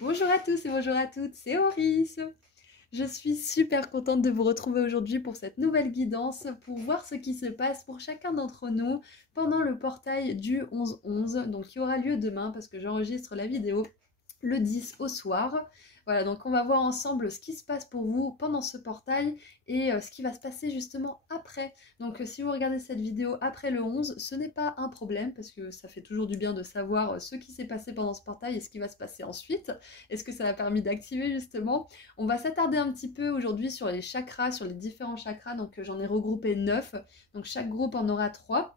Bonjour à tous et bonjour à toutes, c'est Auris. Je suis super contente de vous retrouver aujourd'hui pour cette nouvelle guidance, pour voir ce qui se passe pour chacun d'entre nous pendant le portail du 11-11, donc qui aura lieu demain parce que j'enregistre la vidéo le 10 au soir. Voilà, donc on va voir ensemble ce qui se passe pour vous pendant ce portail et ce qui va se passer justement après. Donc si vous regardez cette vidéo après le 11, ce n'est pas un problème parce que ça fait toujours du bien de savoir ce qui s'est passé pendant ce portail et ce qui va se passer ensuite. Est-ce que ça a permis d'activer justement? On va s'attarder un petit peu aujourd'hui sur les chakras, sur les différents chakras. Donc j'en ai regroupé 9, donc chaque groupe en aura 3.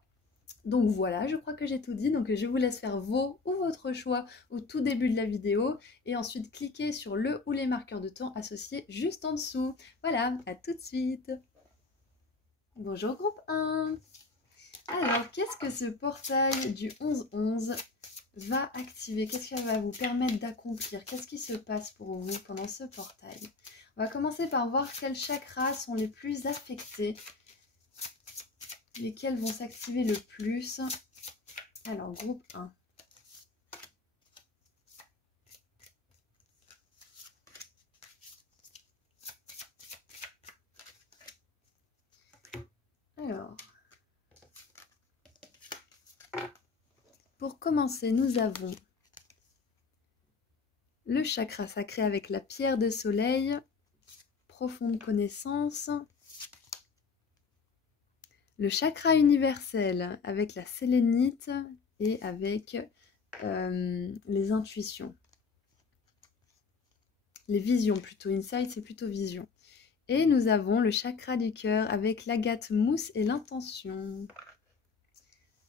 Donc voilà, je crois que j'ai tout dit, donc je vous laisse faire vos ou votre choix au tout début de la vidéo et ensuite cliquez sur le ou les marqueurs de temps associés juste en dessous. Voilà, à tout de suite. Bonjour groupe 1. Alors, qu'est-ce que ce portail du 11-11 va activer? Qu'est-ce qu'il va vous permettre d'accomplir? Qu'est-ce qui se passe pour vous pendant ce portail? On va commencer par voir quels chakras sont les plus affectés, lesquels vont s'activer le plus. Alors, groupe 1. Alors, pour commencer, nous avons le chakra sacré avec la pierre de soleil, profonde connaissance. Le chakra universel avec la sélénite et avec les intuitions. Les visions plutôt, insight c'est plutôt vision. Et nous avons le chakra du cœur avec l'agate mousse et l'intention.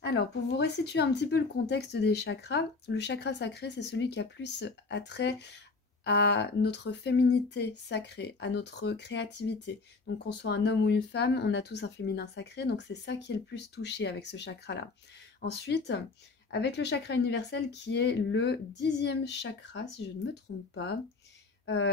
Alors, pour vous resituer un petit peu le contexte des chakras, le chakra sacré, c'est celui qui a plus attrait à notre féminité sacrée, à notre créativité. Donc qu'on soit un homme ou une femme, on a tous un féminin sacré, donc c'est ça qui est le plus touché avec ce chakra-là. Ensuite, avec le chakra universel qui est le 10e chakra, si je ne me trompe pas,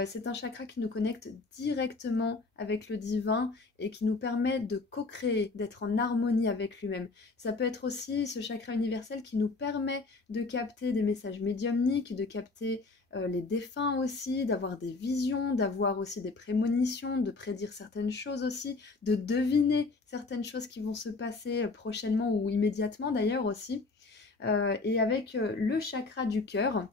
c'est un chakra qui nous connecte directement avec le divin et qui nous permet de co-créer, d'être en harmonie avec lui-même. Ça peut être aussi ce chakra universel qui nous permet de capter des messages médiumniques, de capter les défunts aussi, d'avoir des visions, d'avoir aussi des prémonitions, de prédire certaines choses aussi, de deviner certaines choses qui vont se passer prochainement ou immédiatement d'ailleurs aussi. Et avec le chakra du cœur,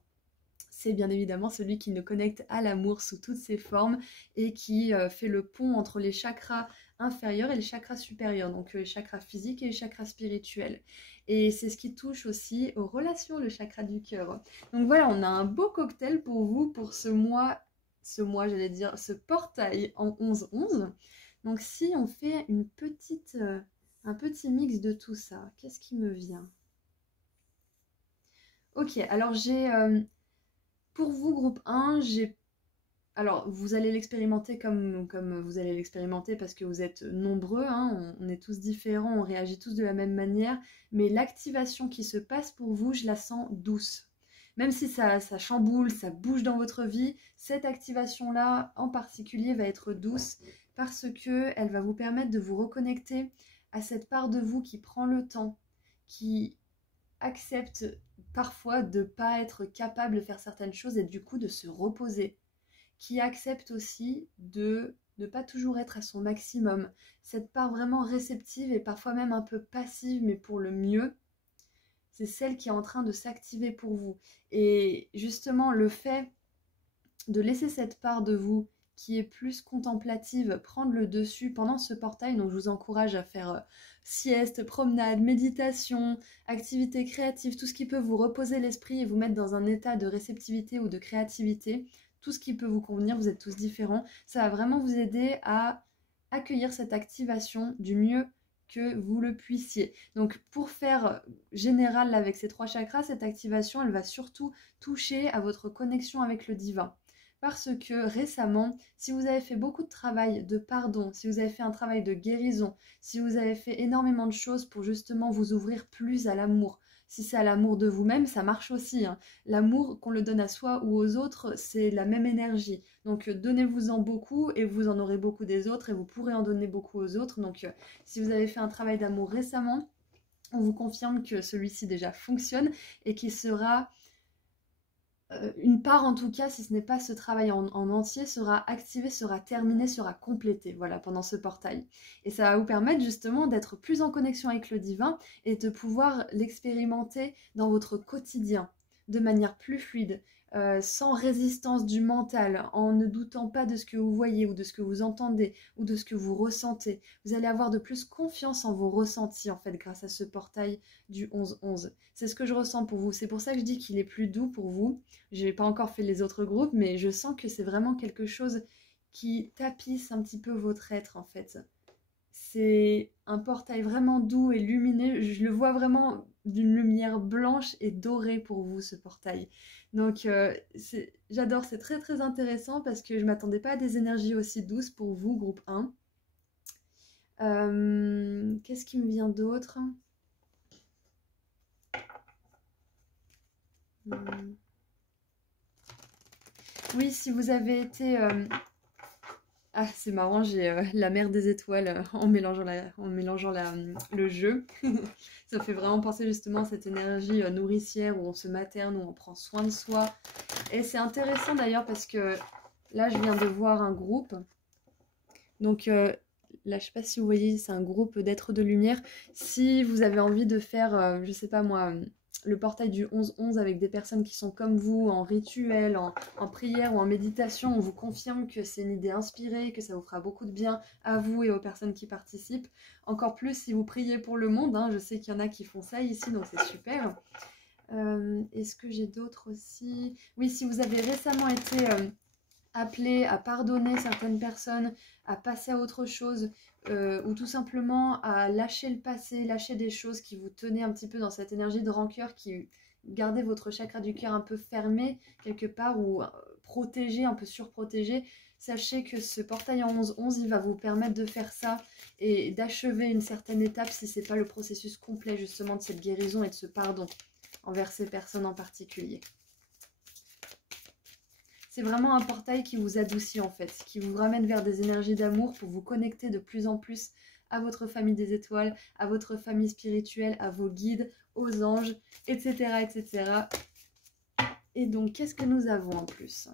c'est bien évidemment celui qui nous connecte à l'amour sous toutes ses formes et qui fait le pont entre les chakras inférieurs et les chakras supérieurs, donc les chakras physiques et les chakras spirituels. Et c'est ce qui touche aussi aux relations, le chakra du cœur. Donc voilà, on a un beau cocktail pour vous pour ce mois j'allais dire, ce portail en 11-11. Donc si on fait un petit mix de tout ça, qu'est-ce qui me vient? Ok, alors j'ai... pour vous, groupe 1, alors, vous allez l'expérimenter comme vous allez l'expérimenter parce que vous êtes nombreux, hein, on est tous différents, on réagit tous de la même manière, mais l'activation qui se passe pour vous, je la sens douce. Même si ça chamboule, ça bouge dans votre vie, cette activation-là en particulier va être douce parce qu'elle va vous permettre de vous reconnecter à cette part de vous qui prend le temps, qui accepte parfois de ne pas être capable de faire certaines choses et du coup de se reposer, qui accepte aussi de ne pas toujours être à son maximum, cette part vraiment réceptive et parfois même un peu passive mais pour le mieux, c'est celle qui est en train de s'activer pour vous. Et justement le fait de laisser cette part de vous qui est plus contemplative prendre le dessus pendant ce portail. Donc je vous encourage à faire sieste, promenade, méditation, activité créative, tout ce qui peut vous reposer l'esprit et vous mettre dans un état de réceptivité ou de créativité, tout ce qui peut vous convenir, vous êtes tous différents. Ça va vraiment vous aider à accueillir cette activation du mieux que vous le puissiez. Donc pour faire général avec ces 3 chakras, cette activation, elle va surtout toucher à votre connexion avec le divin. Parce que récemment, si vous avez fait beaucoup de travail de pardon, si vous avez fait un travail de guérison, si vous avez fait énormément de choses pour justement vous ouvrir plus à l'amour, si c'est à l'amour de vous-même, ça marche aussi, hein. L'amour, qu'on le donne à soi ou aux autres, c'est la même énergie. Donc donnez-vous-en beaucoup et vous en aurez beaucoup des autres et vous pourrez en donner beaucoup aux autres. Donc si vous avez fait un travail d'amour récemment, on vous confirme que celui-ci déjà fonctionne et qu'il sera une part en tout cas, si ce n'est pas ce travail en entier, sera activée, sera terminée, sera complétée, voilà, pendant ce portail. Et ça va vous permettre justement d'être plus en connexion avec le divin et de pouvoir l'expérimenter dans votre quotidien de manière plus fluide, sans résistance du mental, en ne doutant pas de ce que vous voyez ou de ce que vous entendez ou de ce que vous ressentez. Vous allez avoir de plus confiance en vos ressentis en fait grâce à ce portail du 11-11. C'est ce que je ressens pour vous. C'est pour ça que je dis qu'il est plus doux pour vous. Je n'ai pas encore fait les autres groupes, mais je sens que c'est vraiment quelque chose qui tapisse un petit peu votre être en fait. C'est un portail vraiment doux et lumineux. Je le vois vraiment d'une lumière blanche et dorée pour vous, ce portail. Donc, j'adore, c'est très très intéressant parce que je ne m'attendais pas à des énergies aussi douces pour vous, groupe 1. Qu'est-ce qui me vient d'autre? Oui, si vous avez été... Ah, c'est marrant, j'ai la mer des étoiles en mélangeant, le jeu. Ça fait vraiment penser justement à cette énergie nourricière où on se materne, où on prend soin de soi. Et c'est intéressant d'ailleurs parce que là, je viens de voir un groupe. Donc là, je ne sais pas si vous voyez, c'est un groupe d'êtres de lumière. Si vous avez envie de faire, je ne sais pas moi, le portail du 11-11 avec des personnes qui sont comme vous, en rituel, en prière ou en méditation, on vous confirme que c'est une idée inspirée, que ça vous fera beaucoup de bien à vous et aux personnes qui participent. Encore plus si vous priez pour le monde, hein, je sais qu'il y en a qui font ça ici, donc c'est super. Est-ce que j'ai d'autres aussi? Oui, si vous avez récemment été appelé à pardonner certaines personnes, à passer à autre chose, ou tout simplement à lâcher le passé, lâcher des choses qui vous tenaient un petit peu dans cette énergie de rancœur, qui gardait votre chakra du cœur un peu fermé quelque part, ou protégé, un peu surprotégé. Sachez que ce portail en 11-11, il va vous permettre de faire ça et d'achever une certaine étape si ce n'est pas le processus complet justement de cette guérison et de ce pardon envers ces personnes en particulier. C'est vraiment un portail qui vous adoucit en fait, qui vous ramène vers des énergies d'amour pour vous connecter de plus en plus à votre famille des étoiles, à votre famille spirituelle, à vos guides, aux anges, etc. etc. Et donc, qu'est-ce que nous avons en plus?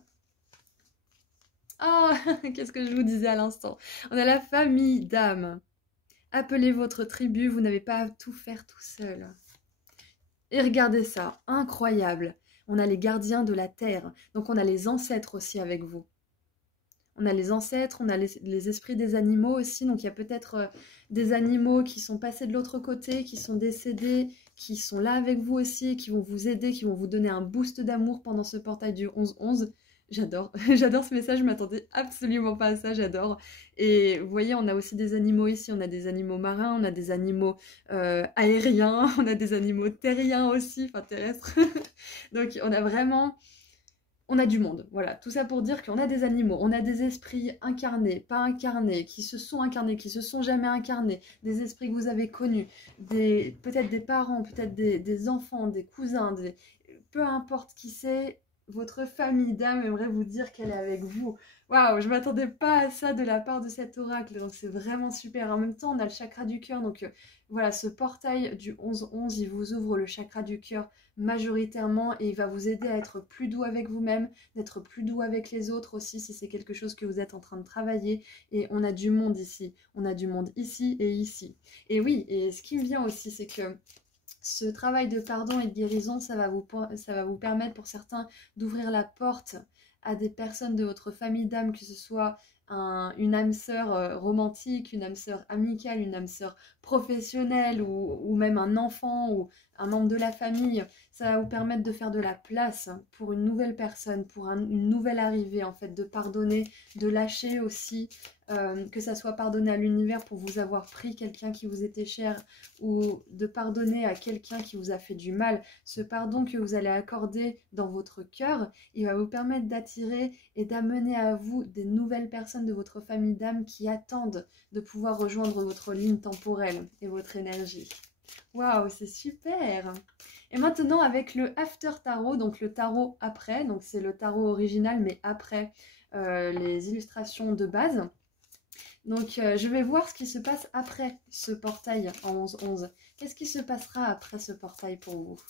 Oh, qu'est-ce que je vous disais à l'instant? On a la famille d'âmes. Appelez votre tribu, vous n'avez pas à tout faire tout seul. Et regardez ça, incroyable. On a les gardiens de la terre, donc on a les ancêtres aussi avec vous. On a les ancêtres, on a les esprits des animaux aussi, donc il y a peut-être des animaux qui sont passés de l'autre côté, qui sont décédés, qui sont là avec vous aussi, qui vont vous aider, qui vont vous donner un boost d'amour pendant ce portail du 11-11. J'adore, j'adore ce message, je m'attendais absolument pas à ça, j'adore. Et vous voyez, on a aussi des animaux ici, on a des animaux marins, on a des animaux aériens, on a des animaux terriens aussi, enfin terrestres. Donc on a vraiment... On a du monde, voilà. Tout ça pour dire qu'on a des animaux, on a des esprits incarnés, pas incarnés, qui se sont incarnés, qui se sont jamais incarnés, des esprits que vous avez connus, peut-être des parents, peut-être des enfants, des cousins, peu importe qui c'est, votre famille d'âme aimerait vous dire qu'elle est avec vous. Waouh, je m'attendais pas à ça de la part de cet oracle, donc c'est vraiment super. En même temps, on a le chakra du cœur, donc voilà, ce portail du 11-11, il vous ouvre le chakra du cœur majoritairement et il va vous aider à être plus doux avec vous-même, d'être plus doux avec les autres aussi si c'est quelque chose que vous êtes en train de travailler. Et on a du monde ici, on a du monde ici et ici. Et oui, et ce qui me vient aussi, c'est que ce travail de pardon et de guérison, ça va vous permettre pour certains d'ouvrir la porte à des personnes de votre famille d'âme, que ce soit une âme sœur romantique, une âme sœur amicale, une âme sœur professionnelle ou même un enfant ou un membre de la famille. Ça va vous permettre de faire de la place pour une nouvelle personne, pour une nouvelle arrivée en fait, de pardonner, de lâcher aussi, que ça soit pardonner à l'univers pour vous avoir pris quelqu'un qui vous était cher ou de pardonner à quelqu'un qui vous a fait du mal. Ce pardon que vous allez accorder dans votre cœur, il va vous permettre d'attirer et d'amener à vous des nouvelles personnes de votre famille d'âme qui attendent de pouvoir rejoindre votre ligne temporelle et votre énergie. Waouh, c'est super! Et maintenant avec le After Tarot, donc le tarot après, donc c'est le tarot original mais après les illustrations de base. Donc je vais voir ce qui se passe après ce portail en 11-11. Qu'est-ce qui se passera après ce portail pour vous?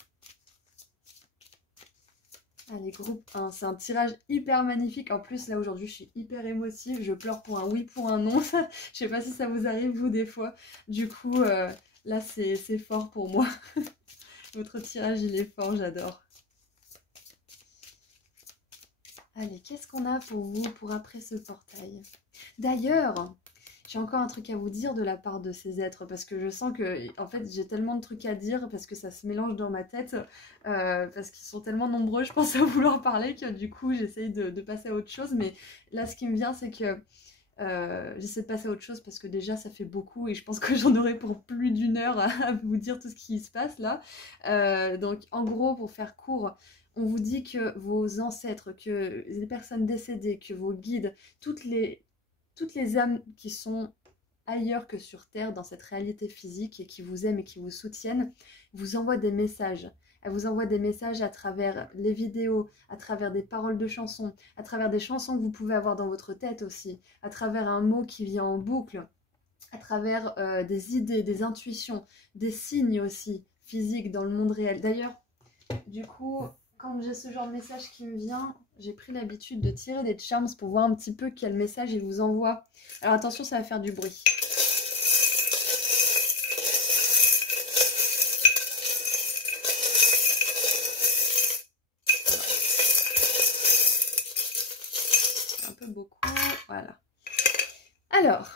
Allez, groupe 1, c'est un tirage hyper magnifique. En plus, là, aujourd'hui, je suis hyper émotive. Je pleure pour un oui, pour un non. Je sais pas si ça vous arrive, vous, des fois. Du coup, là, c'est fort pour moi. Votre tirage, il est fort, j'adore. Allez, qu'est-ce qu'on a pour vous pour après ce portail? D'ailleurs, j'ai encore un truc à vous dire de la part de ces êtres, parce que je sens que, en fait, j'ai tellement de trucs à dire, parce que ça se mélange dans ma tête, parce qu'ils sont tellement nombreux, je pense, à vouloir parler, que du coup, j'essaye de passer à autre chose. Mais là, ce qui me vient, c'est que j'essaie de passer à autre chose, parce que déjà, ça fait beaucoup, et je pense que j'en aurai pour plus d'une heure à vous dire tout ce qui se passe là. Donc, en gros, pour faire court, on vous dit que vos ancêtres, que les personnes décédées, que vos guides, toutes les âmes qui sont ailleurs que sur Terre, dans cette réalité physique, et qui vous aiment et qui vous soutiennent, vous envoient des messages. Elle vous envoie des messages à travers les vidéos, à travers des paroles de chansons, à travers des chansons que vous pouvez avoir dans votre tête aussi, à travers un mot qui vient en boucle, à travers des idées, des intuitions, des signes aussi physiques dans le monde réel. D'ailleurs, du coup, quand j'ai ce genre de message qui me vient, j'ai pris l'habitude de tirer des charms pour voir un petit peu quel message il vous envoie. Alors attention, ça va faire du bruit. Un peu beaucoup, voilà. Alors,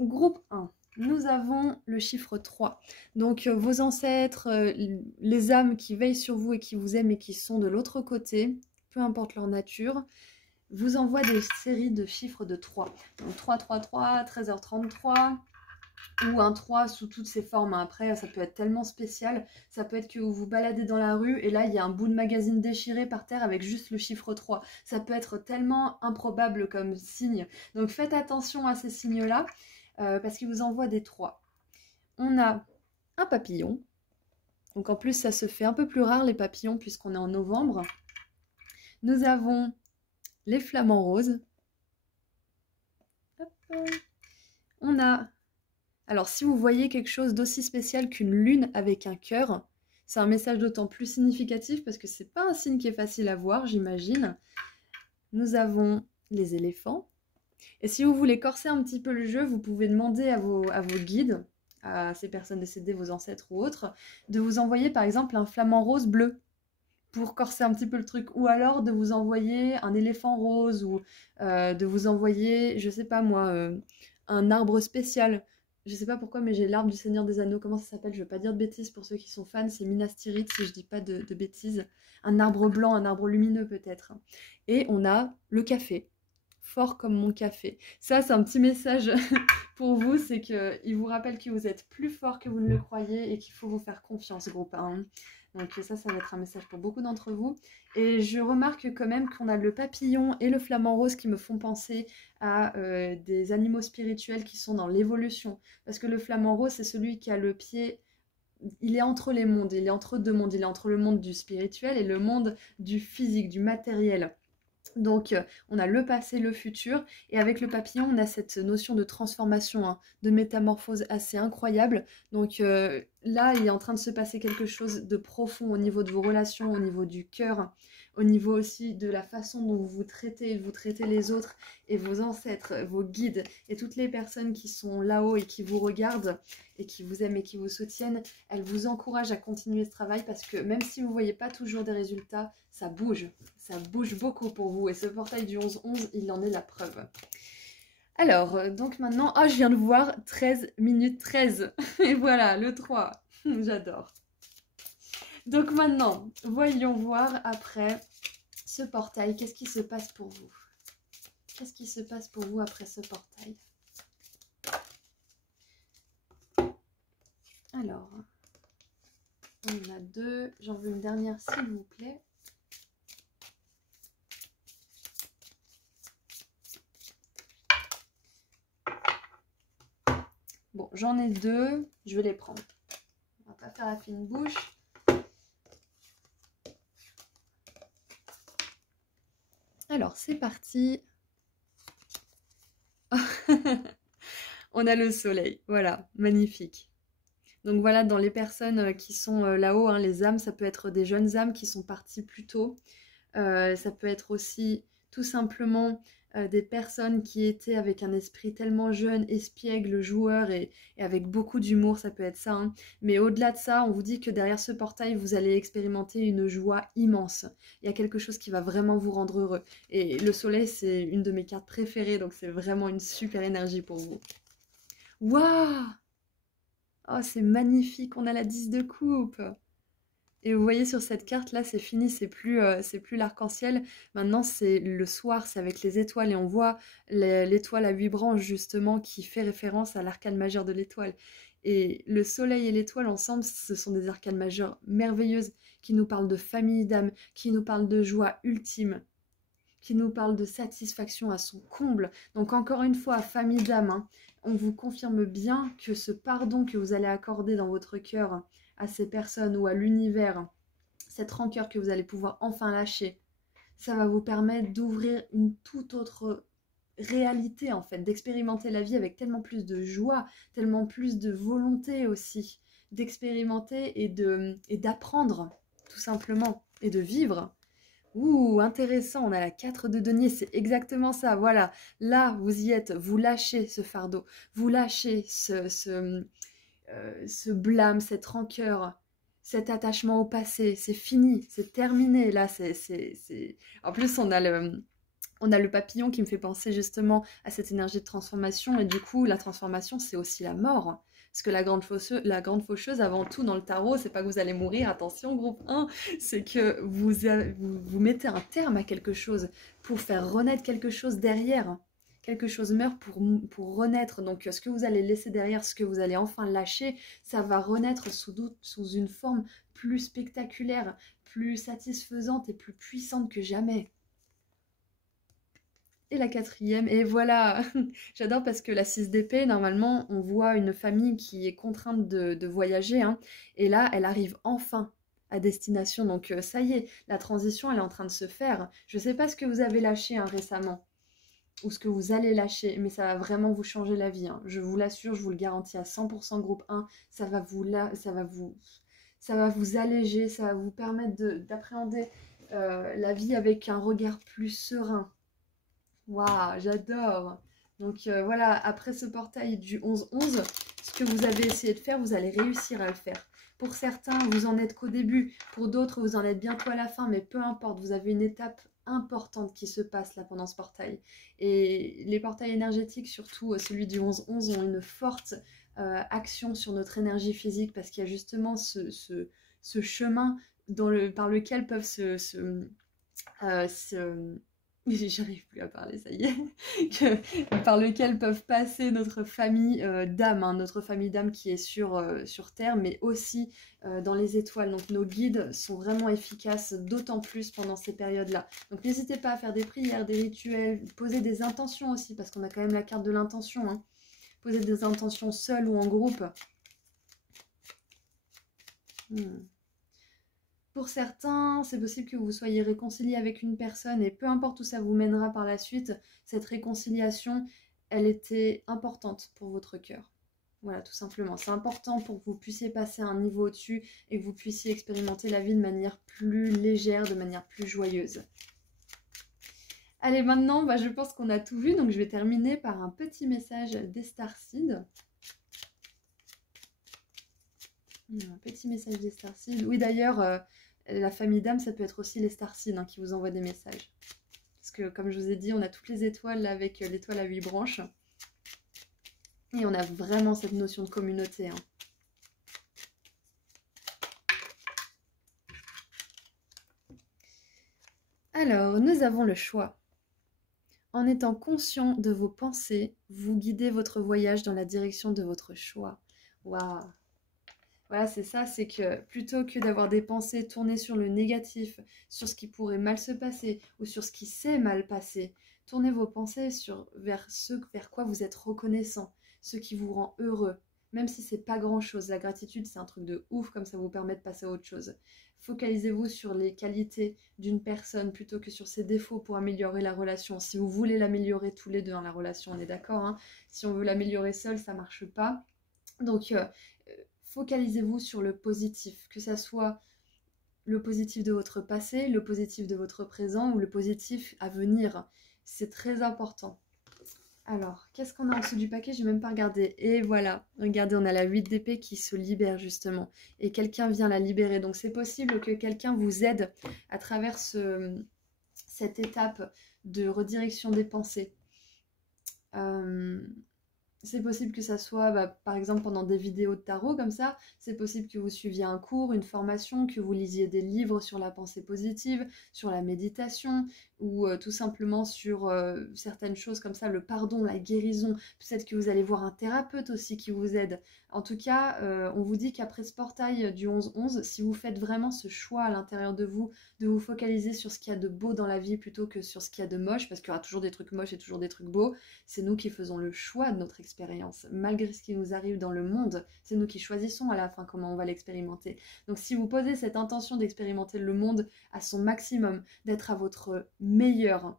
groupe 1. Nous avons le chiffre 3. Donc, vos ancêtres, les âmes qui veillent sur vous et qui vous aiment et qui sont de l'autre côté, peu importe leur nature, vous envoient des séries de chiffres de 3. Donc, 3, 3, 3, 13h33, ou un 3 sous toutes ses formes. Après, ça peut être tellement spécial. Ça peut être que vous vous baladez dans la rue et là, il y a un bout de magazine déchiré par terre avec juste le chiffre 3. Ça peut être tellement improbable comme signe. Donc, faites attention à ces signes-là. Parce qu'il vous envoie des 3. On a un papillon. Donc en plus, ça se fait un peu plus rare les papillons puisqu'on est en novembre. Nous avons les flamants roses. Hop. On a... Alors si vous voyez quelque chose d'aussi spécial qu'une lune avec un cœur, c'est un message d'autant plus significatif parce que c'est pas un signe qui est facile à voir, j'imagine. Nous avons les éléphants. Et si vous voulez corser un petit peu le jeu, vous pouvez demander à vos guides, à ces personnes décédées, vos ancêtres ou autres, de vous envoyer par exemple un flamant rose bleu pour corser un petit peu le truc, ou alors de vous envoyer un éléphant rose, ou de vous envoyer, je sais pas moi, un arbre spécial. Je sais pas pourquoi, mais j'ai l'arbre du Seigneur des Anneaux, comment ça s'appelle? Je veux pas dire de bêtises pour ceux qui sont fans, c'est Minas Tirith si je dis pas de bêtises. Un arbre blanc, un arbre lumineux peut-être. Et on a le café. Fort comme mon café. Ça, c'est un petit message pour vous, c'est qu'il vous rappelle que vous êtes plus fort que vous ne le croyez et qu'il faut vous faire confiance, groupe 1. Donc ça va être un message pour beaucoup d'entre vous. Et je remarque quand même qu'on a le papillon et le flamant rose qui me font penser à des animaux spirituels qui sont dans l'évolution. Parce que le flamant rose, c'est celui qui a le pied... Il est entre les mondes, il est entre deux mondes. Il est entre le monde du spirituel et le monde du physique, du matériel. Donc, on a le passé, le futur, et avec le papillon, on a cette notion de transformation, hein, de métamorphose assez incroyable. Donc là, il est en train de se passer quelque chose de profond au niveau de vos relations, au niveau du cœur, au niveau aussi de la façon dont vous traitez les autres et vos ancêtres, vos guides et toutes les personnes qui sont là-haut et qui vous regardent et qui vous aiment et qui vous soutiennent. Elles vous encouragent à continuer ce travail parce que même si vous ne voyez pas toujours des résultats, ça bouge beaucoup pour vous. Et ce portail du 11-11, il en est la preuve. Alors, donc maintenant, ah, je viens de voir 13 minutes 13. Et voilà, le 3. J'adore. Donc maintenant, voyons voir après ce portail, qu'est-ce qui se passe pour vous? Qu'est-ce qui se passe pour vous après ce portail? Alors, on en a 2. J'en veux une dernière, s'il vous plaît. Bon, j'en ai 2. Je vais les prendre. On va pas faire la fine bouche. Alors, c'est parti. On a le soleil. Voilà, magnifique. Donc voilà, dans les personnes qui sont là-haut, hein, les âmes, ça peut être des jeunes âmes qui sont parties plus tôt. Ça peut être aussi tout simplement des personnes qui étaient avec un esprit tellement jeune, espiègle, joueur et avec beaucoup d'humour, ça peut être ça, hein. Mais au-delà de ça, on vous dit que derrière ce portail, vous allez expérimenter une joie immense. Il y a quelque chose qui va vraiment vous rendre heureux. Et le soleil, c'est une de mes cartes préférées, donc c'est vraiment une super énergie pour vous. Waouh! Oh, c'est magnifique, on a la 10 de coupe. Et vous voyez sur cette carte là, c'est fini, c'est plus l'arc-en-ciel. Maintenant, c'est le soir, c'est avec les étoiles et on voit l'étoile à 8 branches justement qui fait référence à l'arcane majeur de l'étoile. Et le soleil et l'étoile ensemble, ce sont des arcanes majeures merveilleuses qui nous parlent de famille d'âme, qui nous parlent de joie ultime, qui nous parlent de satisfaction à son comble. Donc encore une fois, famille d'âme, hein, on vous confirme bien que ce pardon que vous allez accorder dans votre cœur à ces personnes ou à l'univers, cette rancœur que vous allez pouvoir enfin lâcher, ça va vous permettre d'ouvrir une toute autre réalité en fait, d'expérimenter la vie avec tellement plus de joie, tellement plus de volonté aussi, d'expérimenter et d'apprendre tout simplement, et de vivre. Ouh, intéressant, on a la 4 de denier, c'est exactement ça, voilà. Là, vous y êtes, vous lâchez ce fardeau, vous lâchez ce blâme, cette rancœur, cet attachement au passé, c'est fini, c'est terminé. Là, En plus, on a le papillon qui me fait penser justement à cette énergie de transformation. Et du coup, la transformation, c'est aussi la mort. Parce que la grande faucheuse, avant tout, dans le tarot, c'est pas que vous allez mourir, attention, groupe 1, c'est que vous mettez un terme à quelque chose pour faire renaître quelque chose derrière. Quelque chose meurt pour renaître. Donc, ce que vous allez laisser derrière, ce que vous allez enfin lâcher, ça va renaître sous une forme plus spectaculaire, plus satisfaisante et plus puissante que jamais. Et la 4e, et voilà, j'adore parce que la 6 d'épée, normalement, on voit une famille qui est contrainte de voyager, hein, et là, elle arrive enfin à destination, donc ça y est, la transition, elle est en train de se faire. Je ne sais pas ce que vous avez lâché hein, récemment, ou ce que vous allez lâcher, mais ça va vraiment vous changer la vie, hein. Je vous l'assure, je vous le garantis à 100% groupe 1, ça va vous alléger, ça va vous permettre d'appréhender la vie avec un regard plus serein. Waouh, j'adore. Donc voilà, après ce portail du 11-11, ce que vous avez essayé de faire, vous allez réussir à le faire. Pour certains, vous en êtes qu'au début. Pour d'autres, vous en êtes bientôt à la fin. Mais peu importe, vous avez une étape importante qui se passe là pendant ce portail. Et les portails énergétiques, surtout celui du 11-11, ont une forte action sur notre énergie physique parce qu'il y a justement ce chemin par lequel peuvent j'arrive plus à parler, ça y est, par lequel peuvent passer notre famille d'âmes, hein, notre famille d'âmes qui est sur Terre, mais aussi dans les étoiles. Donc nos guides sont vraiment efficaces, d'autant plus pendant ces périodes-là. Donc n'hésitez pas à faire des prières, des rituels, poser des intentions aussi, parce qu'on a quand même la carte de l'intention, hein. Poser des intentions seules ou en groupe. Pour certains, c'est possible que vous soyez réconcilié avec une personne et peu importe où ça vous mènera par la suite, cette réconciliation, elle était importante pour votre cœur. Voilà, tout simplement. C'est important pour que vous puissiez passer à un niveau au-dessus et que vous puissiez expérimenter la vie de manière plus légère, de manière plus joyeuse. Allez, maintenant, je pense qu'on a tout vu, donc je vais terminer par un petit message des Starseeds. Un petit message des Starseeds. Oui, d'ailleurs, la famille d'âmes, ça peut être aussi les Starseeds hein, qui vous envoient des messages. Parce que, comme je vous ai dit, on a toutes les étoiles là, avec l'étoile à 8 branches. Et on a vraiment cette notion de communauté. Hein. Alors, nous avons le choix. En étant conscient de vos pensées, vous guidez votre voyage dans la direction de votre choix. Waouh! Voilà, c'est ça, c'est que plutôt que d'avoir des pensées tournées sur le négatif, sur ce qui pourrait mal se passer ou sur ce qui s'est mal passé, tournez vos pensées vers ce vers quoi vous êtes reconnaissant, ce qui vous rend heureux, même si c'est pas grand-chose. La gratitude, c'est un truc de ouf, comme ça vous permet de passer à autre chose. Focalisez-vous sur les qualités d'une personne plutôt que sur ses défauts pour améliorer la relation. Si vous voulez l'améliorer tous les deux, hein, la relation, on est d'accord, hein. Si on veut l'améliorer seul, ça marche pas. Donc, focalisez-vous sur le positif, que ça soit le positif de votre passé, le positif de votre présent ou le positif à venir. C'est très important. Alors, qu'est-ce qu'on a en dessous du paquet? J'ai même pas regardé. Et voilà, regardez, on a la 8 d'épée qui se libère justement. Et quelqu'un vient la libérer. Donc c'est possible que quelqu'un vous aide à travers cette étape de redirection des pensées. C'est possible que ça soit, par exemple, pendant des vidéos de tarot comme ça. C'est possible que vous suiviez un cours, une formation, que vous lisiez des livres sur la pensée positive, sur la méditation, ou tout simplement sur certaines choses comme ça, le pardon, la guérison. Peut-être que vous allez voir un thérapeute aussi qui vous aide. En tout cas, on vous dit qu'après ce portail du 11-11, si vous faites vraiment ce choix à l'intérieur de vous focaliser sur ce qu'il y a de beau dans la vie plutôt que sur ce qu'il y a de moche, parce qu'il y aura toujours des trucs moches et toujours des trucs beaux, c'est nous qui faisons le choix de notre expérience. Malgré ce qui nous arrive dans le monde, c'est nous qui choisissons à la fin comment on va l'expérimenter. Donc si vous posez cette intention d'expérimenter le monde à son maximum, d'être à votre meilleur,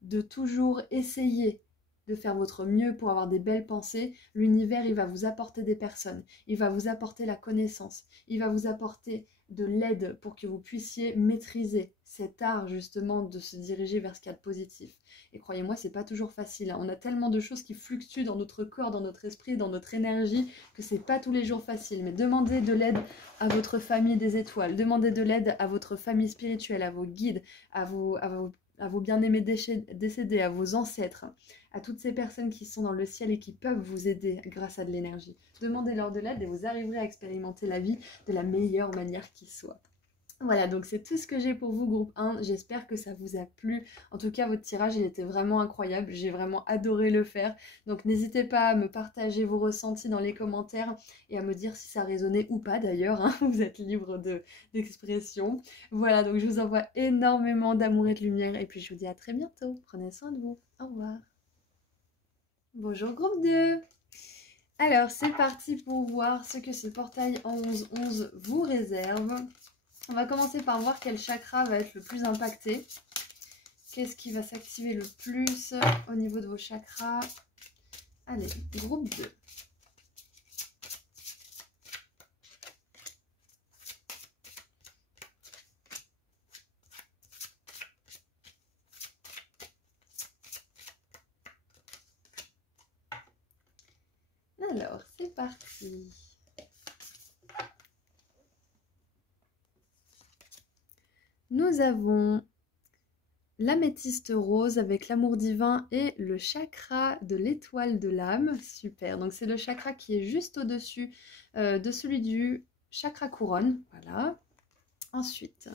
de toujours essayer de faire votre mieux pour avoir des belles pensées, l'univers, il va vous apporter des personnes, il va vous apporter la connaissance, il va vous apporter de l'aide pour que vous puissiez maîtriser cet art justement de se diriger vers ce qu'il y a de positif. Et croyez-moi, c'est pas toujours facile, hein. On a tellement de choses qui fluctuent dans notre corps, dans notre esprit, dans notre énergie, que c'est pas tous les jours facile. Mais demandez de l'aide à votre famille des étoiles, demandez de l'aide à votre famille spirituelle, à vos guides, à vos bien-aimés décédés, à vos ancêtres, à toutes ces personnes qui sont dans le ciel et qui peuvent vous aider grâce à de l'énergie. Demandez-leur de l'aide et vous arriverez à expérimenter la vie de la meilleure manière qui soit. Voilà, donc c'est tout ce que j'ai pour vous, groupe 1. J'espère que ça vous a plu. En tout cas, votre tirage, il était vraiment incroyable. J'ai vraiment adoré le faire. Donc n'hésitez pas à me partager vos ressentis dans les commentaires et à me dire si ça résonnait ou pas d'ailleurs, hein. Vous êtes libre d'expression. Voilà, donc je vous envoie énormément d'amour et de lumière. Et puis je vous dis à très bientôt. Prenez soin de vous. Au revoir. Bonjour, groupe 2. Alors, c'est parti pour voir ce que ce portail en 11-11 vous réserve. On va commencer par voir quel chakra va être le plus impacté. Qu'est-ce qui va s'activer le plus au niveau de vos chakras? Allez, groupe 2. Alors, c'est parti. Nous avons l'améthyste rose avec l'amour divin et le chakra de l'étoile de l'âme. Super, donc c'est le chakra qui est juste au-dessus de celui du chakra couronne. Voilà. Ensuite,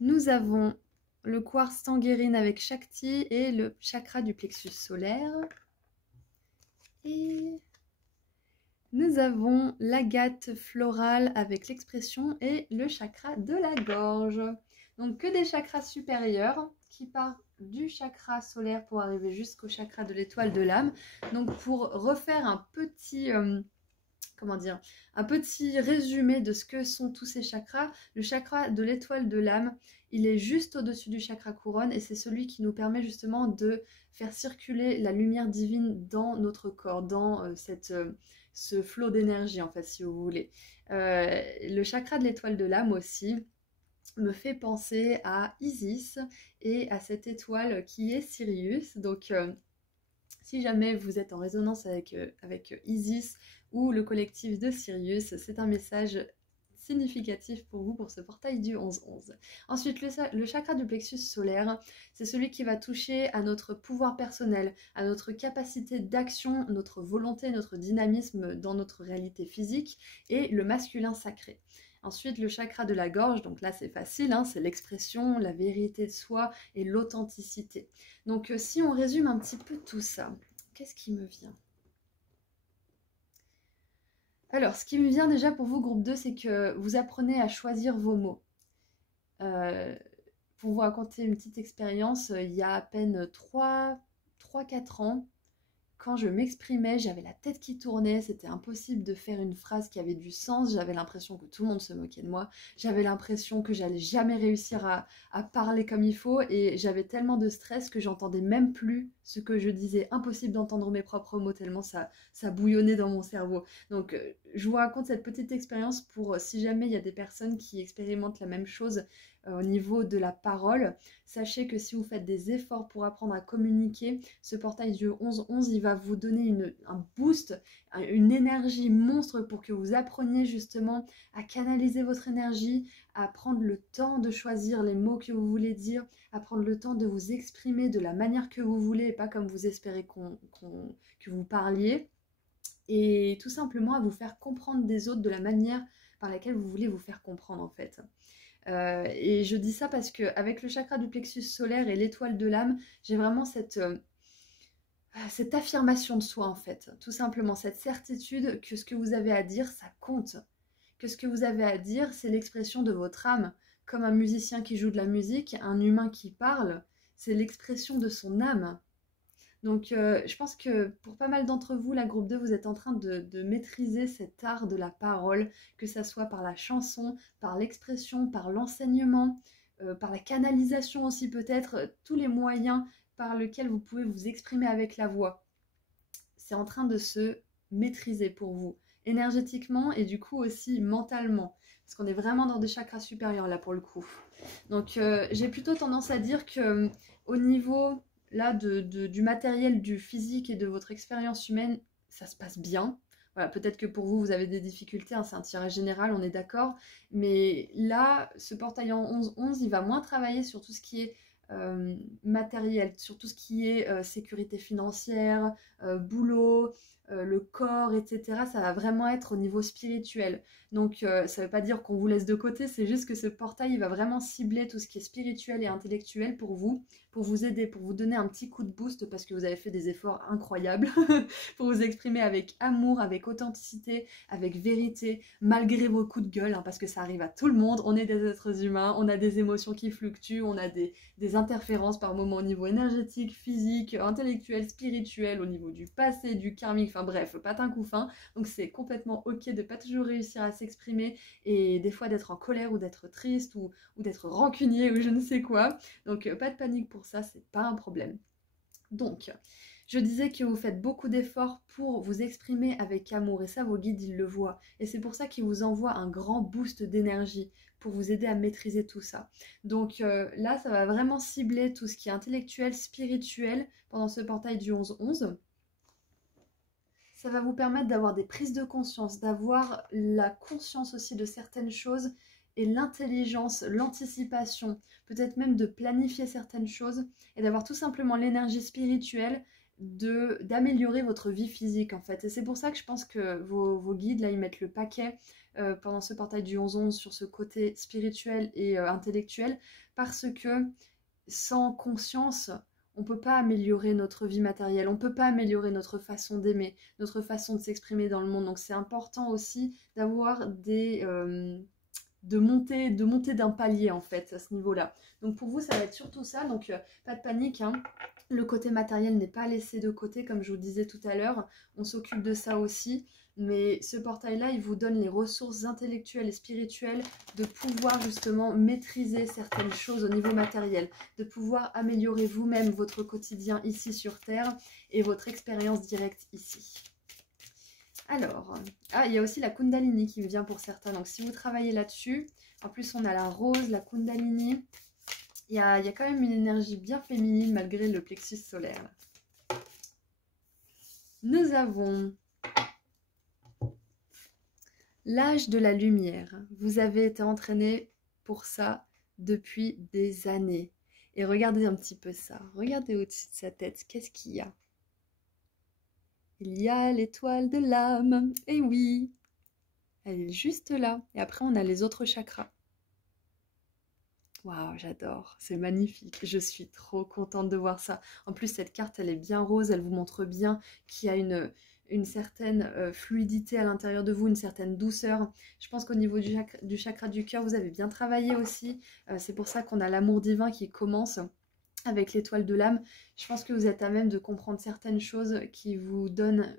nous avons le quartz tanguérine avec Shakti et le chakra du plexus solaire. Et nous avons l'agate florale avec l'expression et le chakra de la gorge. Donc que des chakras supérieurs qui partent du chakra solaire pour arriver jusqu'au chakra de l'étoile de l'âme. Donc pour refaire un petit, un petit résumé de ce que sont tous ces chakras, le chakra de l'étoile de l'âme, il est juste au-dessus du chakra couronne et c'est celui qui nous permet justement de faire circuler la lumière divine dans notre corps, dans ce flot d'énergie en fait, si vous voulez. Le chakra de l'étoile de l'âme aussi me fait penser à Isis et à cette étoile qui est Sirius. Donc si jamais vous êtes en résonance avec Isis ou le collectif de Sirius, c'est un message significatif pour vous pour ce portail du 11-11. Ensuite, le chakra du plexus solaire, c'est celui qui va toucher à notre pouvoir personnel, à notre capacité d'action, notre volonté, notre dynamisme dans notre réalité physique et le masculin sacré. Ensuite, le chakra de la gorge, donc là c'est facile, hein, c'est l'expression, la vérité de soi et l'authenticité. Donc si on résume un petit peu tout ça, qu'est-ce qui me vient ? Alors, ce qui me vient déjà pour vous, groupe 2, c'est que vous apprenez à choisir vos mots. Pour vous raconter une petite expérience, il y a à peine 3-4 ans, quand je m'exprimais, j'avais la tête qui tournait, c'était impossible de faire une phrase qui avait du sens, j'avais l'impression que tout le monde se moquait de moi, j'avais l'impression que j'allais jamais réussir à parler comme il faut, et j'avais tellement de stress que j'entendais même plus ce que je disais, impossible d'entendre mes propres mots tellement ça bouillonnait dans mon cerveau. Donc je vous raconte cette petite expérience pour si jamais il y a des personnes qui expérimentent la même chose au niveau de la parole. Sachez que si vous faites des efforts pour apprendre à communiquer, ce portail du 11-11, il va vous donner un boost, une énergie monstre pour que vous appreniez justement à canaliser votre énergie, à prendre le temps de choisir les mots que vous voulez dire, à prendre le temps de vous exprimer de la manière que vous voulez et pas comme vous espérez que vous parliez, et tout simplement à vous faire comprendre des autres de la manière par laquelle vous voulez vous faire comprendre en fait. Et je dis ça parce qu'avec le chakra du plexus solaire et l'étoile de l'âme, j'ai vraiment cette affirmation de soi en fait. Tout simplement cette certitude que ce que vous avez à dire, ça compte. Que ce que vous avez à dire, c'est l'expression de votre âme. Comme un musicien qui joue de la musique, un humain qui parle, c'est l'expression de son âme. Donc je pense que pour pas mal d'entre vous, la groupe 2, vous êtes en train de maîtriser cet art de la parole, que ça soit par la chanson, par l'expression, par l'enseignement, par la canalisation aussi peut-être, tous les moyens par lesquels vous pouvez vous exprimer avec la voix. C'est en train de se maîtriser pour vous, énergétiquement et du coup aussi mentalement. Parce qu'on est vraiment dans des chakras supérieurs là pour le coup. Donc j'ai plutôt tendance à dire que au niveau là du matériel, du physique et de votre expérience humaine, ça se passe bien. Voilà, peut-être que pour vous, vous avez des difficultés, hein, c'est un tirage général, on est d'accord. Mais là, ce portail en 11-11, il va moins travailler sur tout ce qui est matériel, sur tout ce qui est sécurité financière, boulot, le corps, etc. Ça va vraiment être au niveau spirituel. Donc ça ne veut pas dire qu'on vous laisse de côté, c'est juste que ce portail il va vraiment cibler tout ce qui est spirituel et intellectuel pour vous aider, pour vous donner un petit coup de boost parce que vous avez fait des efforts incroyables pour vous exprimer avec amour, avec authenticité, avec vérité, malgré vos coups de gueule, hein, parce que ça arrive à tout le monde, on est des êtres humains, on a des émotions qui fluctuent, on a des interférences par moments au niveau énergétique, physique, intellectuel, spirituel, au niveau du passé, du karmique, enfin bref, patin coup fin. Donc c'est complètement ok de pas toujours réussir à s'exprimer et des fois d'être en colère ou d'être triste ou d'être rancunier ou je ne sais quoi. Donc pas de panique pour ça, c'est pas un problème. Donc, je disais que vous faites beaucoup d'efforts pour vous exprimer avec amour et ça, vos guides, ils le voient. Et c'est pour ça qu'ils vous envoient un grand boost d'énergie pour vous aider à maîtriser tout ça. Donc là, ça va vraiment cibler tout ce qui est intellectuel, spirituel pendant ce portail du 11-11. Ça va vous permettre d'avoir des prises de conscience, d'avoir la conscience aussi de certaines choses et l'intelligence, l'anticipation, peut-être même de planifier certaines choses et d'avoir tout simplement l'énergie spirituelle d'améliorer votre vie physique en fait. Et c'est pour ça que je pense que vos guides, là, ils mettent le paquet pendant ce portail du 11-11 sur ce côté spirituel et intellectuel parce que sans conscience, on ne peut pas améliorer notre vie matérielle, on ne peut pas améliorer notre façon d'aimer, notre façon de s'exprimer dans le monde. Donc c'est important aussi d'avoir de monter d'un palier en fait à ce niveau-là. Donc pour vous ça va être surtout ça, donc pas de panique, hein. Le côté matériel n'est pas laissé de côté comme je vous disais tout à l'heure, on s'occupe de ça aussi, mais ce portail-là il vous donne les ressources intellectuelles et spirituelles de pouvoir justement maîtriser certaines choses au niveau matériel, de pouvoir améliorer vous-même votre quotidien ici sur Terre et votre expérience directe ici. Alors, il y a aussi la Kundalini qui me vient pour certains. Donc, si vous travaillez là-dessus, en plus, on a la rose, la Kundalini. Il y a quand même une énergie bien féminine malgré le plexus solaire. Nous avons l'âge de la lumière. Vous avez été entraîné pour ça depuis des années. Et regardez un petit peu ça. Regardez au-dessus de sa tête. Qu'est-ce qu'il y a ? Il y a l'étoile de l'âme, et oui, elle est juste là. Et après, on a les autres chakras. Waouh, j'adore, c'est magnifique. Je suis trop contente de voir ça. En plus, cette carte, elle est bien rose, elle vous montre bien qu'il y a une certaine fluidité à l'intérieur de vous, une certaine douceur. Je pense qu'au niveau du chakra du cœur, vous avez bien travaillé aussi. C'est pour ça qu'on a l'amour divin qui commence. avec l'étoile de l'âme, je pense que vous êtes à même de comprendre certaines choses qui vous donnent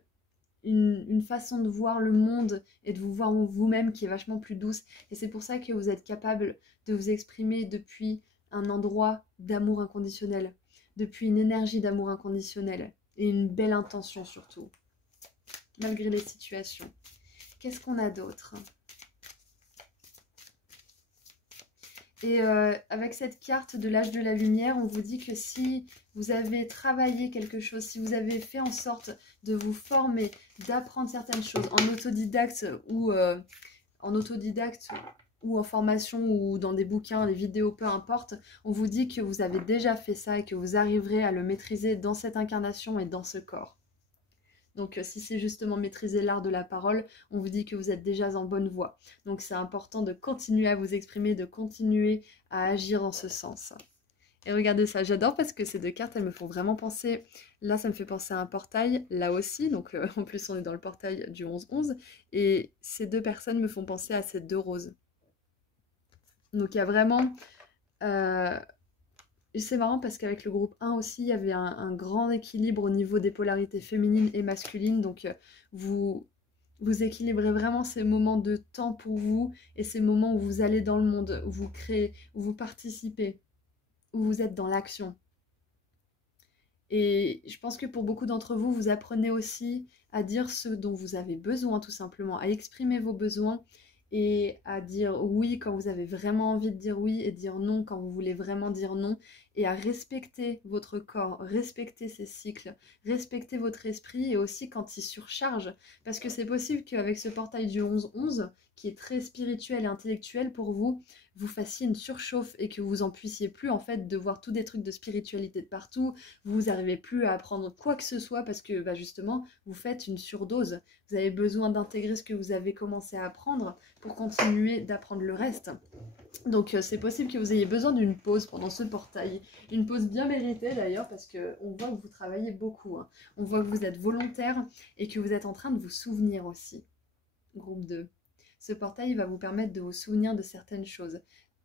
une façon de voir le monde et de vous voir vous-même qui est vachement plus douce. Et c'est pour ça que vous êtes capable de vous exprimer depuis un endroit d'amour inconditionnel, depuis une énergie d'amour inconditionnel et une belle intention surtout, malgré les situations. Qu'est-ce qu'on a d'autre ? Et avec cette carte de l'âge de la lumière, on vous dit que si vous avez travaillé quelque chose, si vous avez fait en sorte de vous former, d'apprendre certaines choses en autodidacte ou en formation ou dans des bouquins, des vidéos, peu importe, on vous dit que vous avez déjà fait ça et que vous arriverez à le maîtriser dans cette incarnation et dans ce corps. Donc si c'est justement maîtriser l'art de la parole, on vous dit que vous êtes déjà en bonne voie. Donc c'est important de continuer à vous exprimer, de continuer à agir en ce sens. Et regardez ça, j'adore parce que ces deux cartes, elles me font vraiment penser, là ça me fait penser à un portail, là aussi, donc en plus on est dans le portail du 11-11, et ces deux personnes me font penser à ces deux roses. Donc il y a vraiment... c'est marrant parce qu'avec le groupe 1 aussi, il y avait un grand équilibre au niveau des polarités féminines et masculines. Donc, vous équilibrez vraiment ces moments de temps pour vous et ces moments où vous allez dans le monde, où vous créez, où vous participez, où vous êtes dans l'action. Et je pense que pour beaucoup d'entre vous, vous apprenez aussi à dire ce dont vous avez besoin, tout simplement, à exprimer vos besoins et à dire oui quand vous avez vraiment envie de dire oui et dire non quand vous voulez vraiment dire non et à respecter votre corps, respecter ses cycles, respecter votre esprit et aussi quand il surcharge parce que c'est possible qu'avec ce portail du 11-11 qui est très spirituel et intellectuel pour vous, vous fassiez une surchauffe et que vous en puissiez plus en fait de voir tous des trucs de spiritualité de partout, vous n'arrivez plus à apprendre quoi que ce soit parce que bah, justement vous faites une surdose. Vous avez besoin d'intégrer ce que vous avez commencé à apprendre pour continuer d'apprendre le reste. Donc c'est possible que vous ayez besoin d'une pause pendant ce portail. Une pause bien méritée d'ailleurs parce qu'on voit que vous travaillez beaucoup. Hein. On voit que vous êtes volontaire et que vous êtes en train de vous souvenir aussi. Groupe 2. Ce portail va vous permettre de vous souvenir de certaines choses.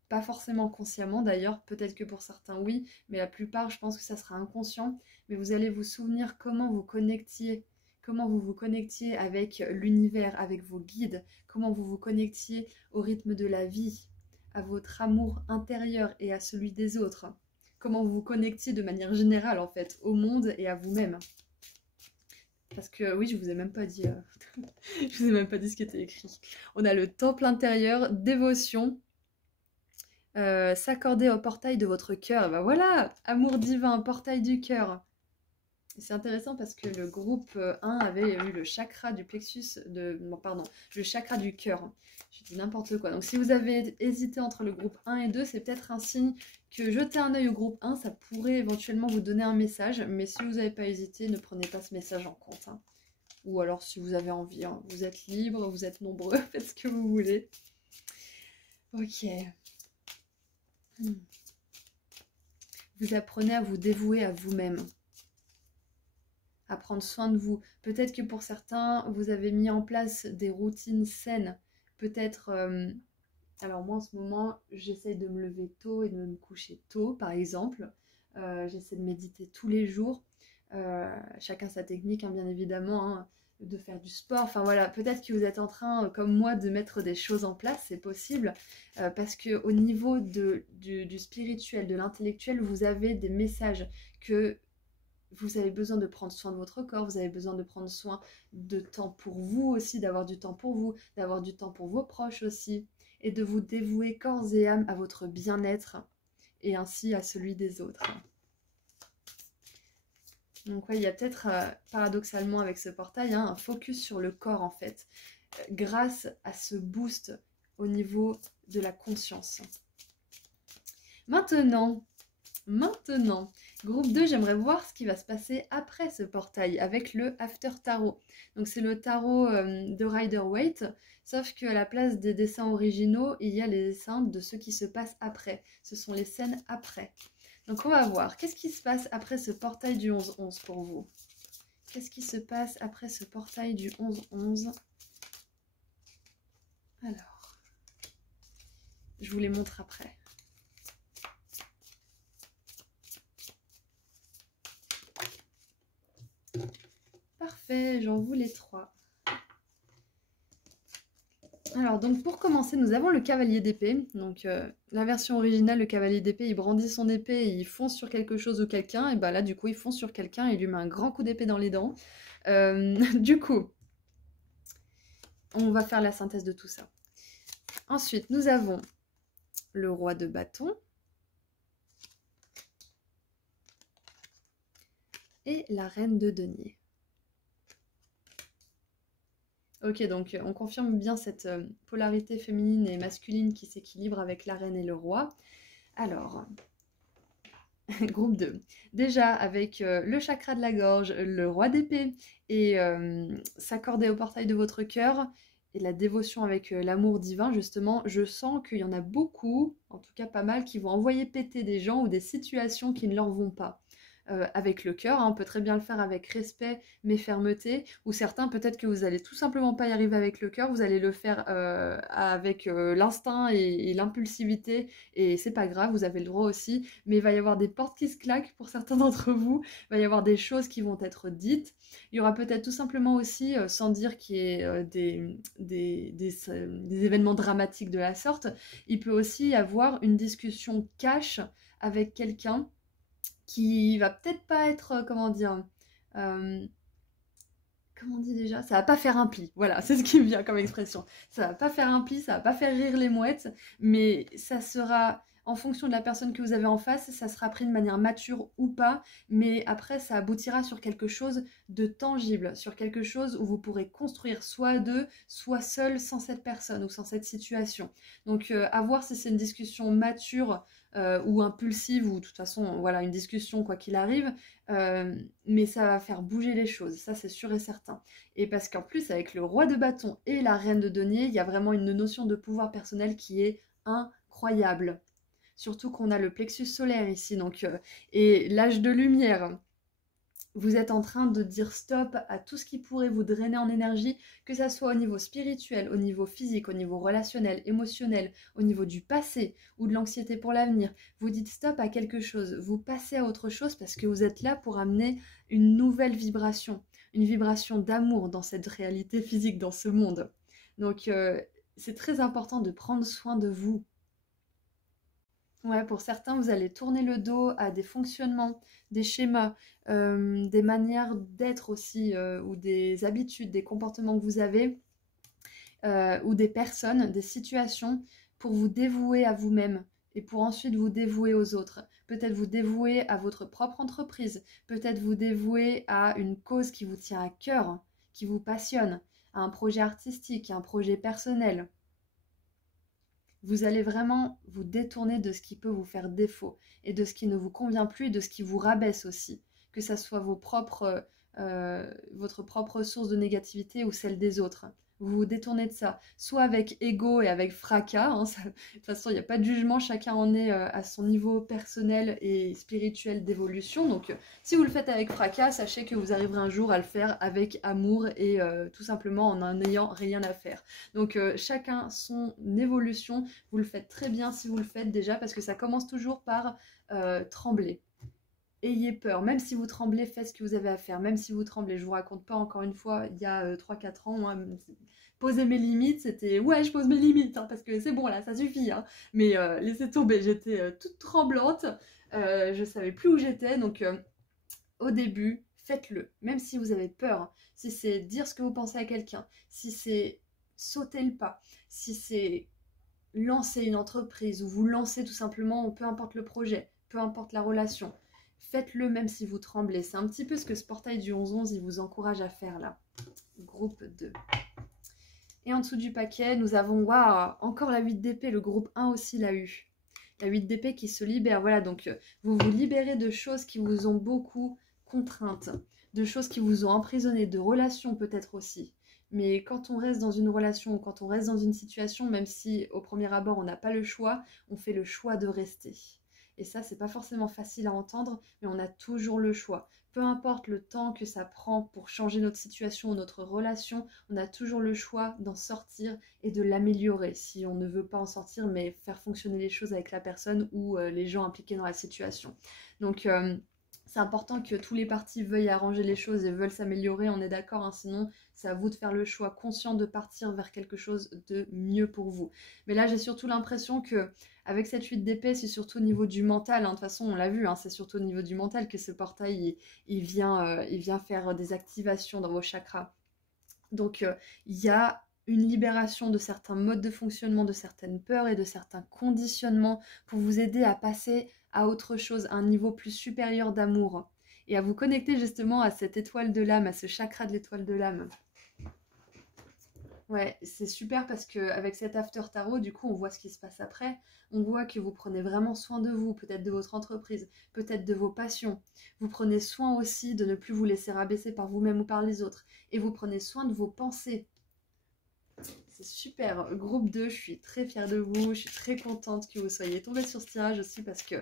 Pas forcément consciemment d'ailleurs, peut-être que pour certains oui, mais la plupart je pense que ça sera inconscient. Mais vous allez vous souvenir comment vous vous connectiez avec l'univers, avec vos guides, comment vous vous connectiez au rythme de la vie, à votre amour intérieur et à celui des autres. Comment vous vous connectiez de manière générale en fait au monde et à vous-même. Parce que oui, je vous ai même pas dit, je vous ai même pas dit ce qui était écrit. On a le temple intérieur, dévotion, s'accorder au portail de votre cœur. Ben voilà, amour divin, portail du cœur. C'est intéressant parce que le groupe 1 avait eu le chakra du plexus de... Non, pardon, le chakra du cœur. Je dis n'importe quoi. Donc si vous avez hésité entre le groupe 1 et 2, c'est peut-être un signe que jeter un œil au groupe 1, ça pourrait éventuellement vous donner un message. Mais si vous n'avez pas hésité, ne prenez pas ce message en compte. Hein. Ou alors si vous avez envie, hein. Vous êtes libre, vous êtes nombreux, faites ce que vous voulez. Ok. Vous apprenez à vous dévouer à vous-même. À prendre soin de vous. Peut-être que pour certains, vous avez mis en place des routines saines. Peut-être, alors moi en ce moment, j'essaye de me lever tôt et de me coucher tôt, par exemple. J'essaie de méditer tous les jours. Chacun sa technique, hein, bien évidemment, hein, de faire du sport. Enfin voilà, peut-être que vous êtes en train, comme moi, de mettre des choses en place, c'est possible. Parce qu'au niveau du spirituel, de l'intellectuel, vous avez des messages que... Vous avez besoin de prendre soin de votre corps, vous avez besoin de prendre soin de temps pour vous aussi, d'avoir du temps pour vous, d'avoir du temps pour vos proches aussi, et de vous dévouer corps et âme à votre bien-être et ainsi à celui des autres. Donc ouais, il y a peut-être, paradoxalement avec ce portail, hein, un focus sur le corps en fait, grâce à ce boost au niveau de la conscience. Maintenant, groupe 2, j'aimerais voir ce qui va se passer après ce portail avec le After Tarot. Donc c'est le tarot de Rider-Waite, sauf qu'à la place des dessins originaux, il y a les dessins de ce qui se passe après. Ce sont les scènes après. Donc on va voir, qu'est-ce qui se passe après ce portail du 11-11 pour vous? Qu'est-ce qui se passe après ce portail du 11-11? Alors, je vous les montre après. Parfait, j'en voulais 3. Alors, donc pour commencer, nous avons le cavalier d'épée. Donc, la version originale, le cavalier d'épée, il brandit son épée et il fonce sur quelque chose ou quelqu'un. Et bah là, du coup, il fonce sur quelqu'un et il lui met un grand coup d'épée dans les dents. Du coup, on va faire la synthèse de tout ça. Ensuite, nous avons le roi de bâton. Et la reine de denier. Ok, donc on confirme bien cette polarité féminine et masculine qui s'équilibre avec la reine et le roi. Alors, groupe 2. Déjà, avec le chakra de la gorge, le roi d'épée, et s'accorder au portail de votre cœur, et la dévotion avec l'amour divin, justement, je sens qu'il y en a beaucoup, en tout cas pas mal, qui vont envoyer péter des gens ou des situations qui ne leur vont pas. Avec le cœur, hein, on peut très bien le faire avec respect mais fermeté, ou certains peut-être que vous allez tout simplement pas y arriver avec le cœur, vous allez le faire avec l'instinct et l'impulsivité, et c'est pas grave, vous avez le droit aussi, mais il va y avoir des portes qui se claquent pour certains d'entre vous, il va y avoir des choses qui vont être dites, il y aura peut-être tout simplement aussi, sans dire qu'il y ait des événements dramatiques de la sorte, il peut aussi y avoir une discussion cash avec quelqu'un qui va peut-être pas être, comment dire, comment on dit déjà? Ça va pas faire un pli, voilà, c'est ce qui me vient comme expression. Ça va pas faire un pli, ça va pas faire rire les mouettes, mais ça sera, en fonction de la personne que vous avez en face, ça sera pris de manière mature ou pas, mais après ça aboutira sur quelque chose de tangible, sur quelque chose où vous pourrez construire soit à deux, soit seul sans cette personne ou sans cette situation. Donc à voir si c'est une discussion mature ou impulsive, ou de toute façon, voilà, une discussion quoi qu'il arrive, mais ça va faire bouger les choses, ça c'est sûr et certain. Et parce qu'en plus, avec le roi de bâton et la reine de denier, il y a vraiment une notion de pouvoir personnel qui est incroyable. Surtout qu'on a le plexus solaire ici, donc, et l'âge de lumière. Vous êtes en train de dire stop à tout ce qui pourrait vous drainer en énergie, que ça soit au niveau spirituel, au niveau physique, au niveau relationnel, émotionnel, au niveau du passé ou de l'anxiété pour l'avenir. Vous dites stop à quelque chose, vous passez à autre chose parce que vous êtes là pour amener une nouvelle vibration, une vibration d'amour dans cette réalité physique, dans ce monde. Donc c'est très important de prendre soin de vous. Ouais, pour certains, vous allez tourner le dos à des fonctionnements, des schémas, des manières d'être aussi, ou des habitudes, des comportements que vous avez, ou des personnes, des situations, pour vous dévouer à vous-même et pour ensuite vous dévouer aux autres. Peut-être vous dévouer à votre propre entreprise, peut-être vous dévouer à une cause qui vous tient à cœur, qui vous passionne, à un projet artistique, à un projet personnel. Vous allez vraiment vous détourner de ce qui peut vous faire défaut et de ce qui ne vous convient plus et de ce qui vous rabaisse aussi, que ça soit votre propre source de négativité ou celle des autres. Vous vous détournez de ça, soit avec ego et avec fracas, hein, de toute façon il n'y a pas de jugement, chacun en est à son niveau personnel et spirituel d'évolution, donc si vous le faites avec fracas, sachez que vous arriverez un jour à le faire avec amour et tout simplement en n'ayant rien à faire. Donc chacun son évolution, vous le faites très bien si vous le faites déjà, parce que ça commence toujours par trembler. Ayez peur, même si vous tremblez, faites ce que vous avez à faire, même si vous tremblez. Je vous raconte pas, encore une fois, il y a 3-4 ans, moi, poser mes limites, c'était ouais, je pose mes limites, hein, parce que c'est bon là, ça suffit, hein. Mais laissez tomber, j'étais toute tremblante, je savais plus où j'étais, donc au début, faites-le, même si vous avez peur, hein. Si c'est dire ce que vous pensez à quelqu'un, si c'est sauter le pas, si c'est lancer une entreprise ou vous lancer tout simplement, peu importe le projet, peu importe la relation, faites-le même si vous tremblez. C'est un petit peu ce que ce portail du 11-11 il vous encourage à faire là. Groupe 2. Et en dessous du paquet, nous avons, waouh, encore la 8 d'épée, le groupe 1 aussi l'a eu. La 8 d'épée qui se libère, voilà, donc vous vous libérez de choses qui vous ont beaucoup contraintes, de choses qui vous ont emprisonné, de relations peut-être aussi. Mais quand on reste dans une relation ou quand on reste dans une situation, même si au premier abord on n'a pas le choix, on fait le choix de rester. Et ça, c'est pas forcément facile à entendre, mais on a toujours le choix. Peu importe le temps que ça prend pour changer notre situation ou notre relation, on a toujours le choix d'en sortir et de l'améliorer si on ne veut pas en sortir, mais faire fonctionner les choses avec la personne ou les gens impliqués dans la situation. Donc C'est important que tous les partis veuillent arranger les choses et veulent s'améliorer, on est d'accord, hein, sinon c'est à vous de faire le choix conscient de partir vers quelque chose de mieux pour vous. Mais là j'ai surtout l'impression que avec cette 8 d'épée, c'est surtout au niveau du mental, hein. De toute façon on l'a vu, hein, c'est surtout au niveau du mental que ce portail il vient faire des activations dans vos chakras. Donc il y a une libération de certains modes de fonctionnement, de certaines peurs et de certains conditionnements pour vous aider à passer à autre chose, à un niveau plus supérieur d'amour et à vous connecter justement à cette étoile de l'âme, à ce chakra de l'étoile de l'âme. Ouais, c'est super parce qu'avec cet after tarot, du coup, on voit ce qui se passe après. On voit que vous prenez vraiment soin de vous, peut-être de votre entreprise, peut-être de vos passions. Vous prenez soin aussi de ne plus vous laisser rabaisser par vous-même ou par les autres. Et vous prenez soin de vos pensées. C'est super. Groupe 2, je suis très fière de vous. Je suis très contente que vous soyez tombés sur ce tirage aussi parce que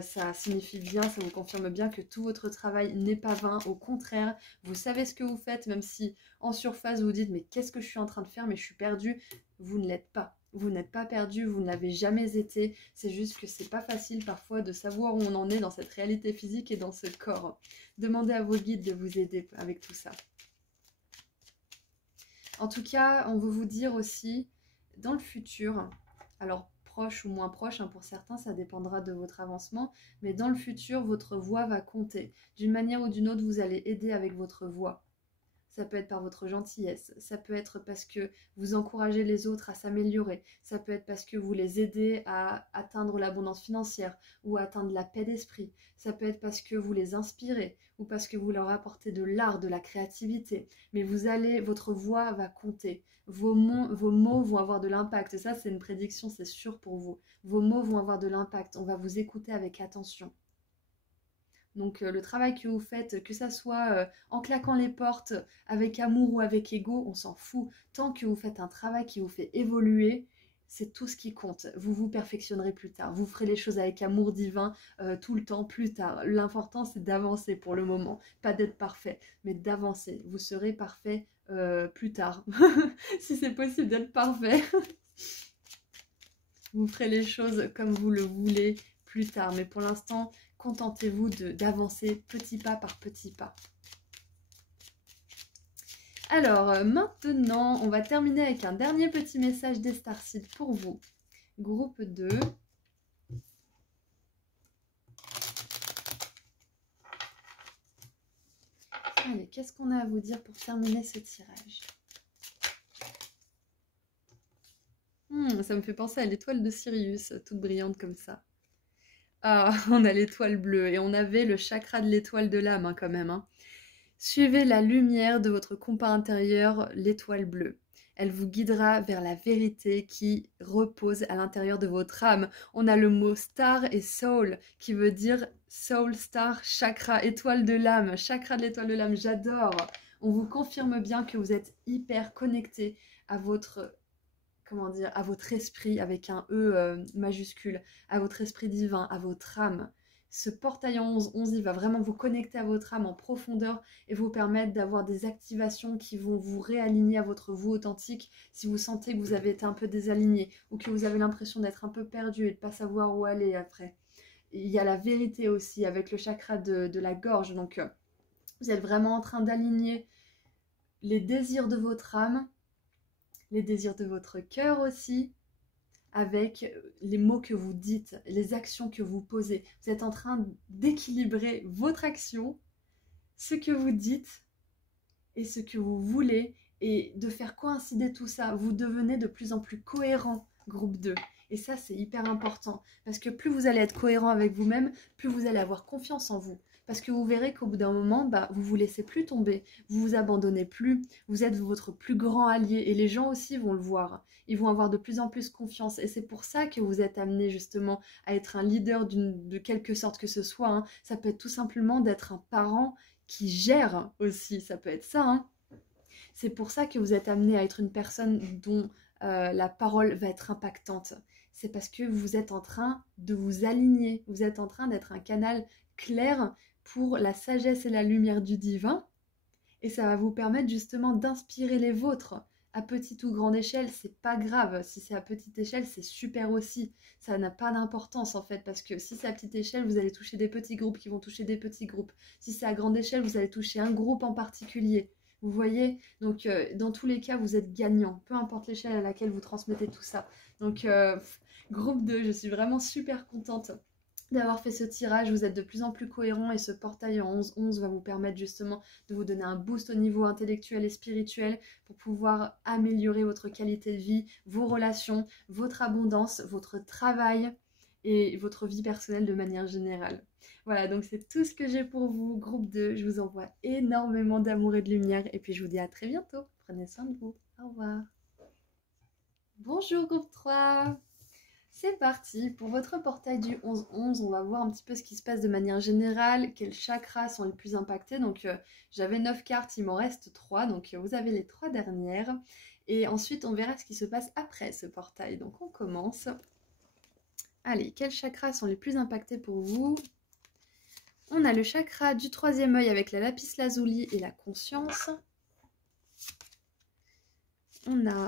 ça signifie bien, ça vous confirme bien que tout votre travail n'est pas vain. Au contraire, vous savez ce que vous faites, même si en surface vous vous dites mais qu'est-ce que je suis en train de faire, mais je suis perdue. Vous ne l'êtes pas. Vous n'êtes pas perdu, vous ne l'avez jamais été. C'est juste que c'est pas facile parfois de savoir où on en est dans cette réalité physique et dans ce corps. Demandez à vos guides de vous aider avec tout ça. En tout cas, on veut vous dire aussi, dans le futur, alors proche ou moins proche, hein, pour certains, ça dépendra de votre avancement, mais dans le futur, votre voix va compter. D'une manière ou d'une autre, vous allez aider avec votre voix. Ça peut être par votre gentillesse, ça peut être parce que vous encouragez les autres à s'améliorer, ça peut être parce que vous les aidez à atteindre l'abondance financière ou à atteindre la paix d'esprit, ça peut être parce que vous les inspirez ou parce que vous leur apportez de l'art, de la créativité. Mais votre voix va compter, vos mots vont avoir de l'impact. Ça, c'est une prédiction, c'est sûr pour vous. Vos mots vont avoir de l'impact, on va vous écouter avec attention. Donc le travail que vous faites, que ça soit en claquant les portes, avec amour ou avec ego, on s'en fout. Tant que vous faites un travail qui vous fait évoluer, c'est tout ce qui compte. Vous vous perfectionnerez plus tard. Vous ferez les choses avec amour divin tout le temps plus tard. L'important, c'est d'avancer pour le moment. Pas d'être parfait, mais d'avancer. Vous serez parfait plus tard. Si c'est possible d'être parfait. Vous ferez les choses comme vous le voulez plus tard. Mais pour l'instant, contentez-vous d'avancer petit pas par petit pas. Alors, maintenant, on va terminer avec un dernier petit message des Starseeds pour vous. Groupe 2. Allez, qu'est-ce qu'on a à vous dire pour terminer ce tirage? Ça me fait penser à l'étoile de Sirius, toute brillante comme ça. Ah, on a l'étoile bleue et on avait le chakra de l'étoile de l'âme hein, quand même. Hein. Suivez la lumière de votre compas intérieur, l'étoile bleue. Elle vous guidera vers la vérité qui repose à l'intérieur de votre âme. On a le mot star et soul qui veut dire soul, star, chakra, étoile de l'âme, chakra de l'étoile de l'âme, j'adore. On vous confirme bien que vous êtes hyper connecté à votre à votre esprit avec un E majuscule, à votre esprit divin, à votre âme. Ce portail en 11, il va vraiment vous connecter à votre âme en profondeur et vous permettre d'avoir des activations qui vont vous réaligner à votre vous authentique si vous sentez que vous avez été un peu désaligné ou que vous avez l'impression d'être un peu perdu et de ne pas savoir où aller après. Il y a la vérité aussi avec le chakra de la gorge, donc vous êtes vraiment en train d'aligner les désirs de votre âme, les désirs de votre cœur aussi, avec les mots que vous dites, les actions que vous posez. Vous êtes en train d'équilibrer votre action, ce que vous dites et ce que vous voulez, et de faire coïncider tout ça. Vous devenez de plus en plus cohérent, groupe 2. Et ça, c'est hyper important, parce que plus vous allez être cohérent avec vous-même, plus vous allez avoir confiance en vous. Parce que vous verrez qu'au bout d'un moment, vous vous laissez plus tomber, vous vous abandonnez plus, vous êtes votre plus grand allié et les gens aussi vont le voir. Ils vont avoir de plus en plus confiance et c'est pour ça que vous êtes amené justement à être un leader de quelque sorte que ce soit. Hein. Ça peut être tout simplement d'être un parent qui gère aussi, ça peut être ça. Hein. C'est pour ça que vous êtes amené à être une personne dont la parole va être impactante. C'est parce que vous êtes en train de vous aligner, vous êtes en train d'être un canal clair pour la sagesse et la lumière du divin et ça va vous permettre justement d'inspirer les vôtres à petite ou grande échelle, c'est pas grave. Si c'est à petite échelle, c'est super aussi. Ça n'a pas d'importance en fait, parce que si c'est à petite échelle, vous allez toucher des petits groupes qui vont toucher des petits groupes. Si c'est à grande échelle, vous allez toucher un groupe en particulier. Vous voyez? Donc dans tous les cas, vous êtes gagnant, peu importe l'échelle à laquelle vous transmettez tout ça. Donc groupe 2, je suis vraiment super contente d'avoir fait ce tirage. Vous êtes de plus en plus cohérent et ce portail en 11-11 va vous permettre justement de vous donner un boost au niveau intellectuel et spirituel pour pouvoir améliorer votre qualité de vie, vos relations, votre abondance, votre travail et votre vie personnelle de manière générale. Voilà, donc c'est tout ce que j'ai pour vous, groupe 2. Je vous envoie énormément d'amour et de lumière et puis je vous dis à très bientôt. Prenez soin de vous. Au revoir. Bonjour groupe 3. C'est parti, pour votre portail du 11-11, on va voir un petit peu ce qui se passe de manière générale, quels chakras sont les plus impactés. Donc j'avais 9 cartes, il m'en reste 3, donc vous avez les 3 dernières. Et ensuite on verra ce qui se passe après ce portail. Donc on commence. Allez, quels chakras sont les plus impactés pour vous? On a le chakra du 3e œil avec la lapis lazuli et la conscience. On a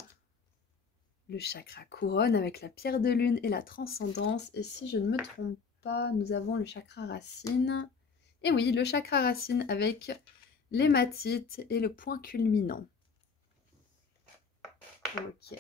le chakra couronne avec la pierre de lune et la transcendance. Et si je ne me trompe pas, nous avons le chakra racine. Et oui, le chakra racine avec l'hématite et le point culminant. Ok.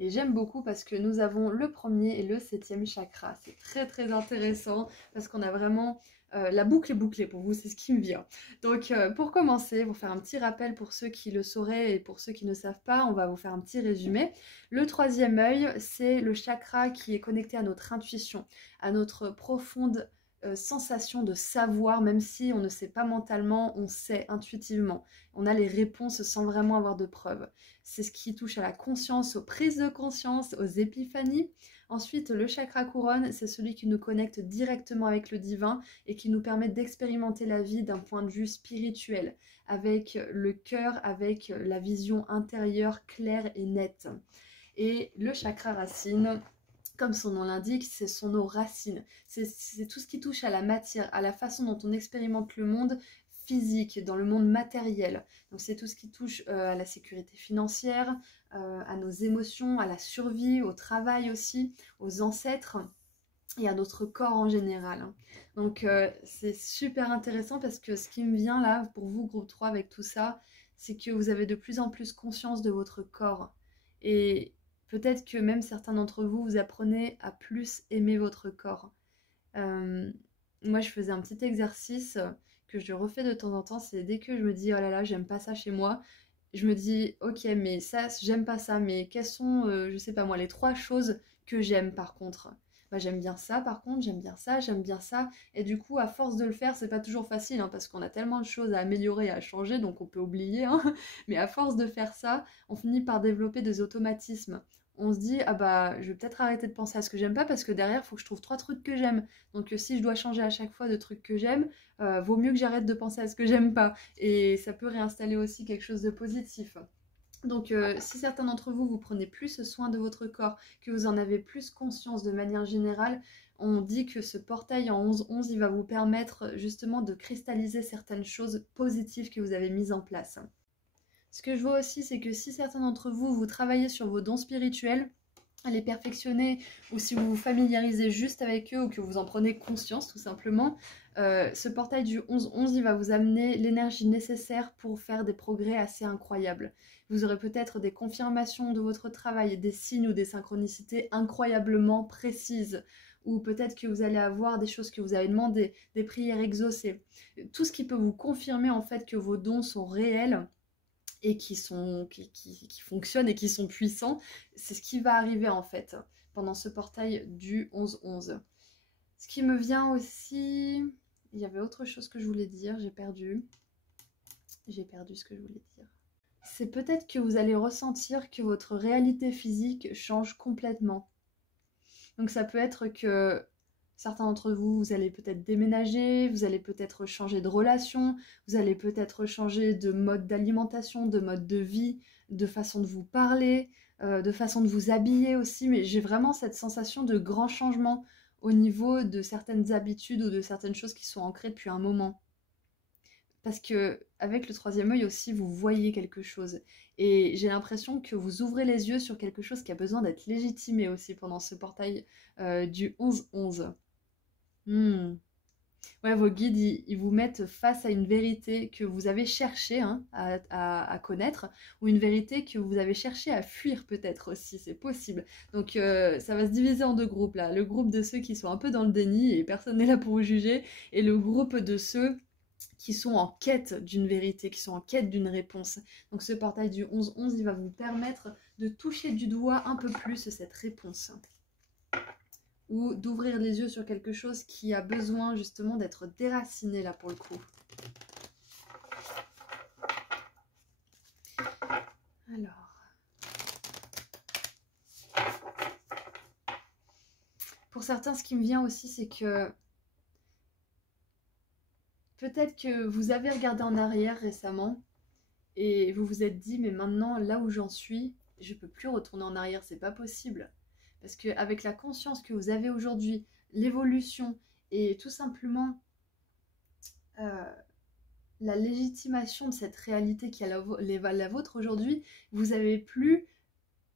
Et j'aime beaucoup parce que nous avons le 1er et le 7e chakra. C'est très très intéressant parce qu'on a vraiment... la boucle est bouclée pour vous, c'est ce qui me vient. Donc pour commencer, pour faire un petit rappel pour ceux qui le sauraient et pour ceux qui ne savent pas, on va vous faire un petit résumé. Le 3e œil, c'est le chakra qui est connecté à notre intuition, à notre profonde sensation de savoir, même si on ne sait pas mentalement, on sait intuitivement. On a les réponses sans vraiment avoir de preuves. C'est ce qui touche à la conscience, aux prises de conscience, aux épiphanies. Ensuite, le chakra couronne, c'est celui qui nous connecte directement avec le divin et qui nous permet d'expérimenter la vie d'un point de vue spirituel, avec le cœur, avec la vision intérieure claire et nette. Et le chakra racine, comme son nom l'indique, c'est son nos racines. C'est tout ce qui touche à la matière, à la façon dont on expérimente le monde physique, dans le monde matériel. Donc c'est tout ce qui touche à la sécurité financière, à nos émotions, à la survie, au travail aussi, aux ancêtres et à notre corps en général. Donc c'est super intéressant parce que ce qui me vient là pour vous, groupe 3, avec tout ça, c'est que vous avez de plus en plus conscience de votre corps. Et peut-être que même certains d'entre vous, vous apprenez à plus aimer votre corps. Moi, je faisais un petit exercice que je refais de temps en temps, c'est dès que je me dis « Oh là là, j'aime pas ça chez moi », je me dis « Ok, mais ça, j'aime pas ça, mais quelles sont, je sais pas moi, les 3 choses que j'aime par contre ?» Bah, j'aime bien ça par contre, j'aime bien ça, j'aime bien ça. Et du coup, à force de le faire, c'est pas toujours facile, hein, parce qu'on a tellement de choses à améliorer, à changer, donc on peut oublier. Hein. Mais à force de faire ça, on finit par développer des automatismes. On se dit, ah bah, je vais peut-être arrêter de penser à ce que j'aime pas, parce que derrière, il faut que je trouve 3 trucs que j'aime. Donc si je dois changer à chaque fois de trucs que j'aime, vaut mieux que j'arrête de penser à ce que j'aime pas. Et ça peut réinstaller aussi quelque chose de positif. Donc si certains d'entre vous, vous prenez plus soin de votre corps, que vous en avez plus conscience de manière générale, on dit que ce portail en 11-11, il va vous permettre justement de cristalliser certaines choses positives que vous avez mises en place. Ce que je vois aussi, c'est que si certains d'entre vous, vous travaillez sur vos dons spirituels, à les perfectionner, ou si vous vous familiarisez juste avec eux ou que vous en prenez conscience tout simplement, ce portail du 11-11, il va vous amener l'énergie nécessaire pour faire des progrès assez incroyables. Vous aurez peut-être des confirmations de votre travail, des signes ou des synchronicités incroyablement précises, ou peut-être que vous allez avoir des choses que vous avez demandées, des prières exaucées. Tout ce qui peut vous confirmer en fait que vos dons sont réels et qui fonctionnent et qui sont puissants, c'est ce qui va arriver en fait pendant ce portail du 11-11. Ce qui me vient aussi, il y avait autre chose que je voulais dire, j'ai perdu ce que je voulais dire. C'est peut-être que vous allez ressentir que votre réalité physique change complètement. Donc ça peut être que certains d'entre vous, vous allez peut-être déménager, vous allez peut-être changer de relation, vous allez peut-être changer de mode d'alimentation, de mode de vie, de façon de vous parler, de façon de vous habiller aussi. Mais j'ai vraiment cette sensation de grand changement au niveau de certaines habitudes ou de certaines choses qui sont ancrées depuis un moment. parce que avec le troisième œil aussi, vous voyez quelque chose. Et j'ai l'impression que vous ouvrez les yeux sur quelque chose qui a besoin d'être légitimé aussi pendant ce portail du 11-11. Hmm. Ouais, vos guides, ils vous mettent face à une vérité que vous avez cherché hein, à connaître, ou une vérité que vous avez cherché à fuir peut-être aussi, c'est possible. Donc ça va se diviser en deux groupes là. Le groupe de ceux qui sont un peu dans le déni et personne n'est là pour vous juger, et le groupe de ceux qui sont en quête d'une vérité, qui sont en quête d'une réponse. Donc ce portail du 11-11, il va vous permettre de toucher du doigt un peu plus cette réponse. Ou d'ouvrir les yeux sur quelque chose qui a besoin justement d'être déraciné là pour le coup. Alors. Pour certains, ce qui me vient aussi, c'est que peut-être que vous avez regardé en arrière récemment et vous vous êtes dit, mais maintenant, là où j'en suis, je ne peux plus retourner en arrière, c'est pas possible. Parce qu'avec la conscience que vous avez aujourd'hui, l'évolution et tout simplement la légitimation de cette réalité qui est la vôtre aujourd'hui, vous n'avez plus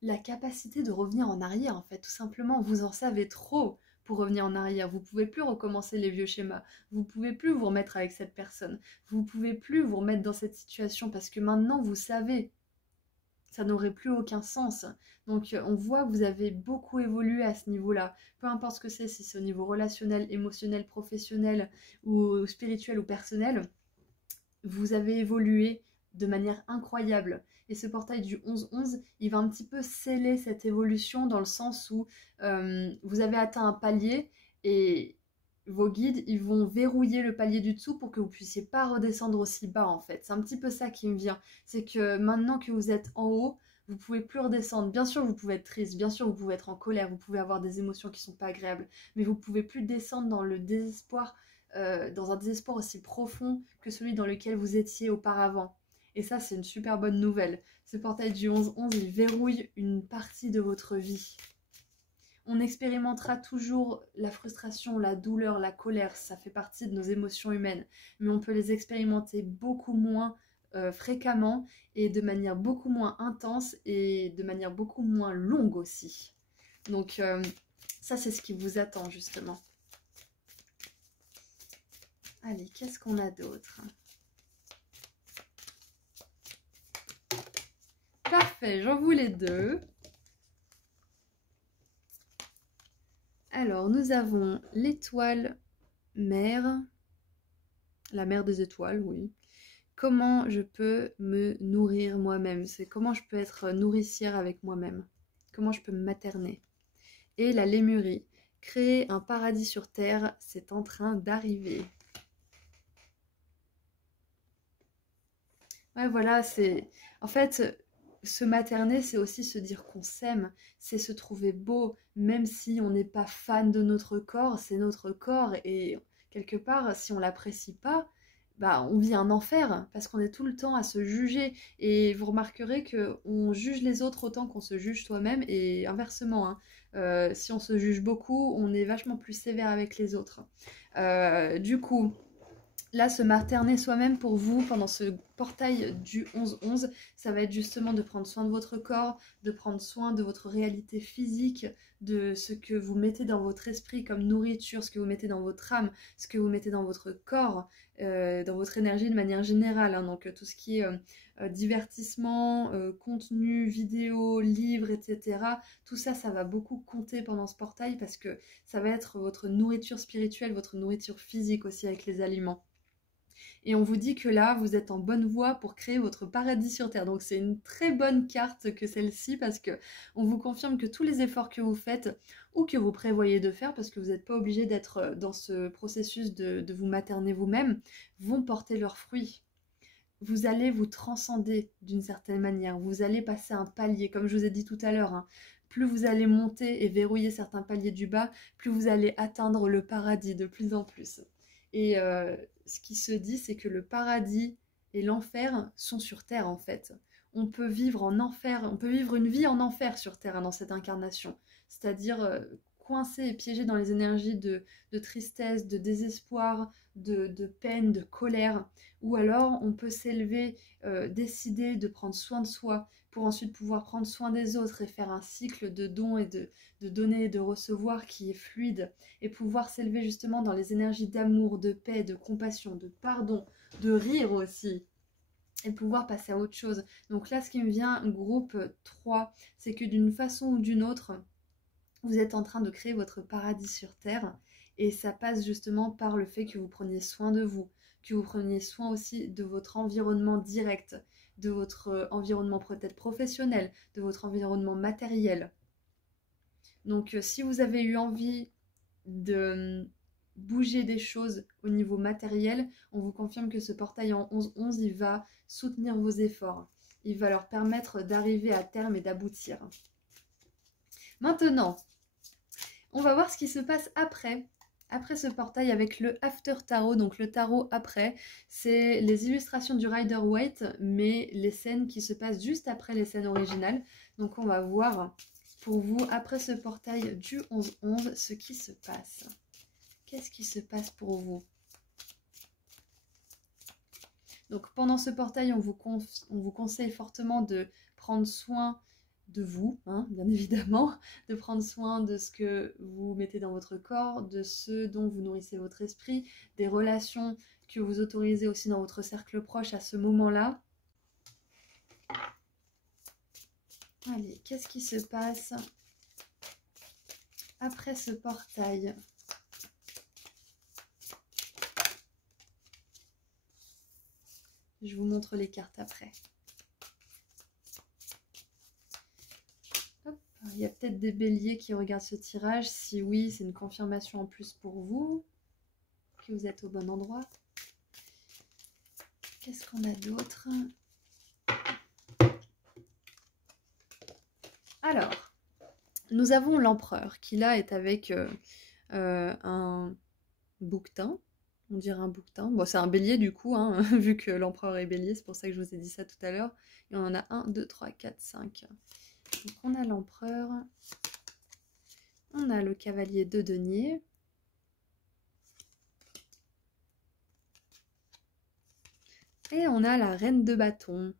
la capacité de revenir en arrière en fait, tout simplement. Vous en savez trop pour revenir en arrière. Vous pouvez plus recommencer les vieux schémas. Vous pouvez plus vous remettre avec cette personne. Vous pouvez plus vous remettre dans cette situation parce que maintenant vous savez. Ça n'aurait plus aucun sens. Donc on voit que vous avez beaucoup évolué à ce niveau-là. Peu importe ce que c'est, si c'est au niveau relationnel, émotionnel, professionnel ou spirituel ou personnel, vous avez évolué de manière incroyable. Et ce portail du 11-11, il va un petit peu sceller cette évolution dans le sens où vous avez atteint un palier et vos guides, ils vont verrouiller le palier du dessous pour que vous puissiez pas redescendre aussi bas en fait. C'est un petit peu ça qui me vient. C'est que maintenant que vous êtes en haut, vous pouvez plus redescendre. Bien sûr, vous pouvez être triste, bien sûr, vous pouvez être en colère, vous pouvez avoir des émotions qui sont pas agréables, mais vous pouvez plus descendre dans le désespoir, dans un désespoir aussi profond que celui dans lequel vous étiez auparavant. Et ça, c'est une super bonne nouvelle. Ce portail du 11-11, il verrouille une partie de votre vie. On expérimentera toujours la frustration, la douleur, la colère, ça fait partie de nos émotions humaines, mais on peut les expérimenter beaucoup moins fréquemment et de manière beaucoup moins intense et de manière beaucoup moins longue aussi. Donc ça, c'est ce qui vous attend justement. Allez, qu'est-ce qu'on a d'autre? Parfait, j'en voulais deux. Alors, nous avons l'étoile mère, la mère des étoiles, oui. Comment je peux me nourrir moi-même? C'est comment je peux être nourricière avec moi-même? Comment je peux me materner? Et la lémurie, créer un paradis sur terre, c'est en train d'arriver. Ouais, voilà, c'est... En fait, se materner, c'est aussi se dire qu'on s'aime, c'est se trouver beau, même si on n'est pas fan de notre corps, c'est notre corps, et quelque part, si on l'apprécie pas, bah, on vit un enfer, parce qu'on est tout le temps à se juger, et vous remarquerez qu'on juge les autres autant qu'on se juge soi-même, et inversement, hein. Si on se juge beaucoup, on est vachement plus sévère avec les autres. Du coup... Là, se materner soi-même pour vous pendant ce portail du 11-11, ça va être justement de prendre soin de votre corps, de prendre soin de votre réalité physique, de ce que vous mettez dans votre esprit comme nourriture, ce que vous mettez dans votre âme, ce que vous mettez dans votre corps, dans votre énergie de manière générale. Hein. Donc tout ce qui est divertissement, contenu, vidéo, livres, etc. Tout ça, ça va beaucoup compter pendant ce portail parce que ça va être votre nourriture spirituelle, votre nourriture physique aussi avec les aliments. Et on vous dit que là, vous êtes en bonne voie pour créer votre paradis sur Terre. Donc c'est une très bonne carte que celle-ci parce que on vous confirme que tous les efforts que vous faites ou que vous prévoyez de faire, parce que vous n'êtes pas obligé d'être dans ce processus de vous materner vous-même, vont porter leurs fruits. Vous allez vous transcender d'une certaine manière. Vous allez passer un palier, comme je vous ai dit tout à l'heure. Hein. Plus vous allez monter et verrouiller certains paliers du bas, plus vous allez atteindre le paradis de plus en plus. Et ce qui se dit, c'est que le paradis et l'enfer sont sur Terre en fait. On peut vivre en enfer, on peut vivre une vie en enfer sur Terre hein, dans cette incarnation. C'est-à-dire coincé et piégé dans les énergies de tristesse, de désespoir, de peine, de colère. Ou alors on peut s'élever, décider de prendre soin de soi pour ensuite pouvoir prendre soin des autres et faire un cycle de dons et de donner et de recevoir qui est fluide, et pouvoir s'élever justement dans les énergies d'amour, de paix, de compassion, de pardon, de rire aussi, et pouvoir passer à autre chose. Donc là, ce qui me vient, groupe 3, c'est que d'une façon ou d'une autre, vous êtes en train de créer votre paradis sur Terre, et ça passe justement par le fait que vous preniez soin de vous, que vous preniez soin aussi de votre environnement direct, de votre environnement peut-être professionnel, de votre environnement matériel. Donc si vous avez eu envie de bouger des choses au niveau matériel, on vous confirme que ce portail en 11-11, il va soutenir vos efforts. Il va leur permettre d'arriver à terme et d'aboutir. Maintenant, on va voir ce qui se passe après ce portail avec le After Tarot. Donc le tarot après, c'est les illustrations du Rider-Waite, mais les scènes qui se passent juste après les scènes originales. Donc on va voir pour vous, après ce portail du 11-11, ce qui se passe. Qu'est-ce qui se passe pour vous? Donc pendant ce portail, on vous conseille fortement de prendre soin de vous, hein, bien évidemment, de prendre soin de ce que vous mettez dans votre corps, de ce dont vous nourrissez votre esprit, des relations que vous autorisez aussi dans votre cercle proche à ce moment-là. Allez, qu'est-ce qui se passe après ce portail? Je vous montre les cartes après. Hop, il y a peut-être des béliers qui regardent ce tirage. Si oui, c'est une confirmation en plus pour vous, que vous êtes au bon endroit. Qu'est-ce qu'on a d'autre? Alors, nous avons l'empereur qui là est avec un bouquetin. On dirait un bouquetin. Bon, c'est un bélier du coup, hein, vu que l'empereur est bélier, c'est pour ça que je vous ai dit ça tout à l'heure. Et on en a 1, 2, 3, 4, 5. Donc on a l'empereur. On a le cavalier de denier. Et on a la reine de bâton.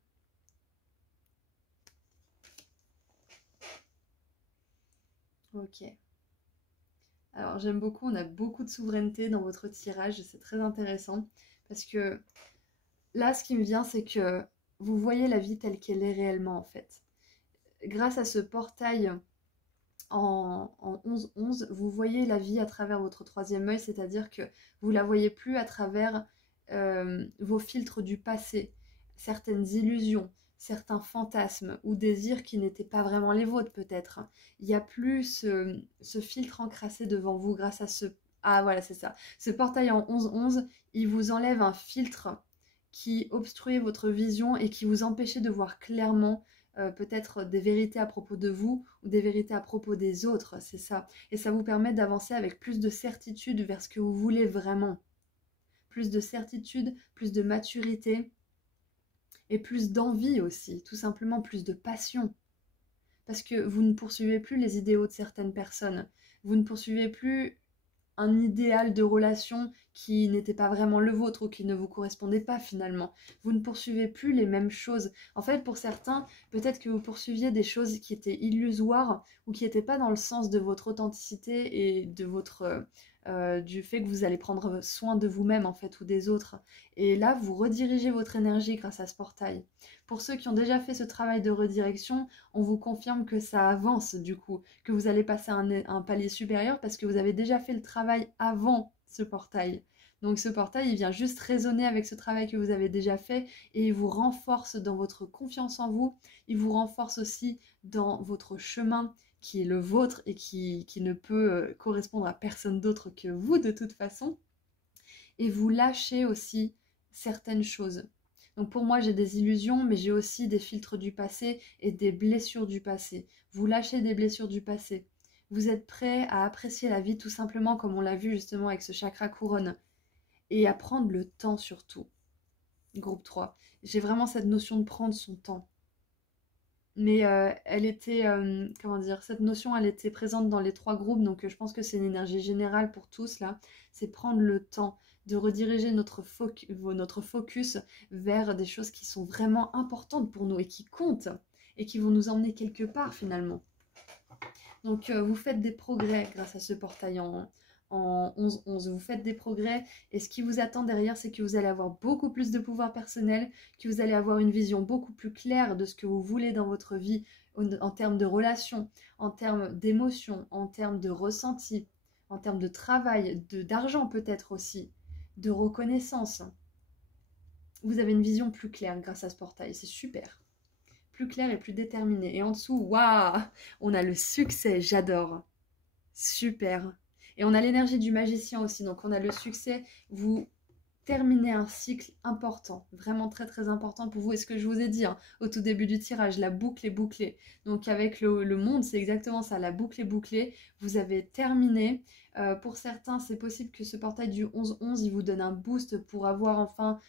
Ok. Alors j'aime beaucoup, on a beaucoup de souveraineté dans votre tirage, c'est très intéressant. Parce que là, ce qui me vient, c'est que vous voyez la vie telle qu'elle est réellement en fait. Grâce à ce portail en 11-11, vous voyez la vie à travers votre troisième œil, c'est-à-dire que vous la voyez plus à travers vos filtres du passé, certaines illusions, certains fantasmes ou désirs qui n'étaient pas vraiment les vôtres peut-être. Il n'y a plus ce filtre encrassé devant vous grâce à ce... Ah voilà, c'est ça. Ce portail en 11-11, il vous enlève un filtre qui obstruait votre vision et qui vous empêchait de voir clairement peut-être des vérités à propos de vous ou des vérités à propos des autres, c'est ça. Et ça vous permet d'avancer avec plus de certitude vers ce que vous voulez vraiment. Plus de certitude, plus de maturité et plus d'envie aussi, tout simplement plus de passion. Parce que vous ne poursuivez plus les idéaux de certaines personnes, vous ne poursuivez plus un idéal de relation qui n'était pas vraiment le vôtre ou qui ne vous correspondait pas finalement. Vous ne poursuivez plus les mêmes choses. En fait, pour certains, peut-être que vous poursuiviez des choses qui étaient illusoires ou qui n'étaient pas dans le sens de votre authenticité et de votre... du fait que vous allez prendre soin de vous-même en fait ou des autres. Et là, vous redirigez votre énergie grâce à ce portail. Pour ceux qui ont déjà fait ce travail de redirection, on vous confirme que ça avance du coup, que vous allez passer à un palier supérieur parce que vous avez déjà fait le travail avant ce portail. Donc ce portail, il vient juste résonner avec ce travail que vous avez déjà fait et il vous renforce dans votre confiance en vous, il vous renforce aussi dans votre chemin qui est le vôtre et qui ne peut correspondre à personne d'autre que vous de toute façon. Et vous lâchez aussi certaines choses. Donc pour moi, j'ai des illusions, mais j'ai aussi des filtres du passé et des blessures du passé. Vous lâchez des blessures du passé. Vous êtes prêt à apprécier la vie tout simplement comme on l'a vu justement avec ce chakra couronne. Et à prendre le temps surtout. Groupe 3. J'ai vraiment cette notion de prendre son temps. mais elle était, comment dire, cette notion, elle était présente dans les 3 groupes, donc je pense que c'est une énergie générale pour tous là. C'est prendre le temps de rediriger notre focus vers des choses qui sont vraiment importantes pour nous et qui comptent et qui vont nous emmener quelque part finalement. Donc vous faites des progrès grâce à ce portail en 11-11. Vous faites des progrès et ce qui vous attend derrière, c'est que vous allez avoir beaucoup plus de pouvoir personnel, que vous allez avoir une vision beaucoup plus claire de ce que vous voulez dans votre vie en termes de relations, en termes d'émotions, en termes de ressenti, en termes de travail, d'argent peut-être aussi, de reconnaissance. Vous avez une vision plus claire grâce à ce portail, c'est super. Plus clair et plus déterminé. Et en dessous, waouh, on a le succès, j'adore. Super. Et on a l'énergie du magicien aussi, donc on a le succès. Vous terminez un cycle important, vraiment très très important pour vous. Et ce que je vous ai dit hein, au tout début du tirage, la boucle est bouclée. Donc avec le monde, c'est exactement ça, la boucle est bouclée. Vous avez terminé. Pour certains, c'est possible que ce portail du 11-11, il vous donne un boost pour avoir enfin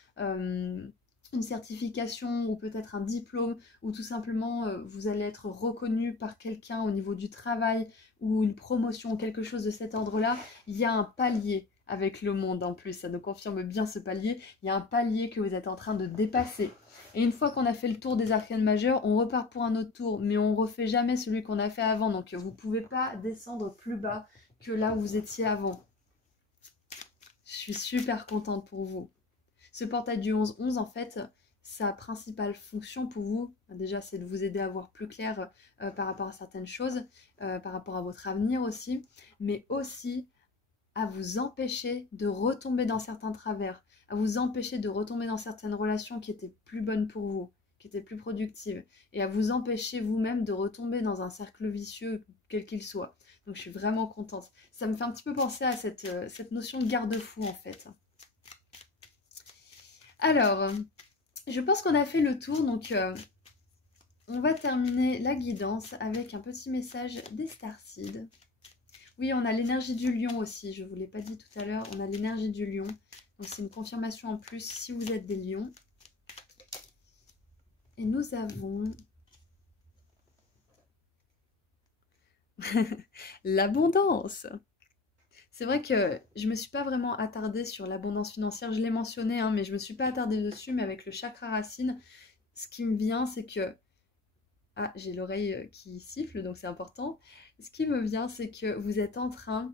une certification ou peut-être un diplôme, ou tout simplement vous allez être reconnu par quelqu'un au niveau du travail ou une promotion, quelque chose de cet ordre-là. Il y a un palier avec le monde en plus, ça nous confirme bien ce palier. Il y a un palier que vous êtes en train de dépasser. Et une fois qu'on a fait le tour des arcanes majeures, on repart pour un autre tour, mais on refait jamais celui qu'on a fait avant. Donc vous ne pouvez pas descendre plus bas que là où vous étiez avant. Je suis super contente pour vous. Ce portail du 11-11, en fait, sa principale fonction pour vous, déjà, c'est de vous aider à voir plus clair par rapport à certaines choses, par rapport à votre avenir aussi, mais aussi à vous empêcher de retomber dans certains travers, à vous empêcher de retomber dans certaines relations qui étaient plus bonnes pour vous, qui étaient plus productives, et à vous empêcher vous-même de retomber dans un cercle vicieux, quel qu'il soit. Donc je suis vraiment contente. Ça me fait un petit peu penser à cette notion de garde-fou en fait. Alors, je pense qu'on a fait le tour, donc on va terminer la guidance avec un petit message des starseeds. Oui, on a l'énergie du lion aussi, je ne vous l'ai pas dit tout à l'heure, on a l'énergie du lion. Donc c'est une confirmation en plus si vous êtes des lions. Et nous avons l'abondance. C'est vrai que je ne me suis pas vraiment attardée sur l'abondance financière, je l'ai mentionné, hein, mais je ne me suis pas attardée dessus, mais avec le chakra racine, ce qui me vient, c'est que... Ah, j'ai l'oreille qui siffle, donc c'est important. Ce qui me vient, c'est que vous êtes en train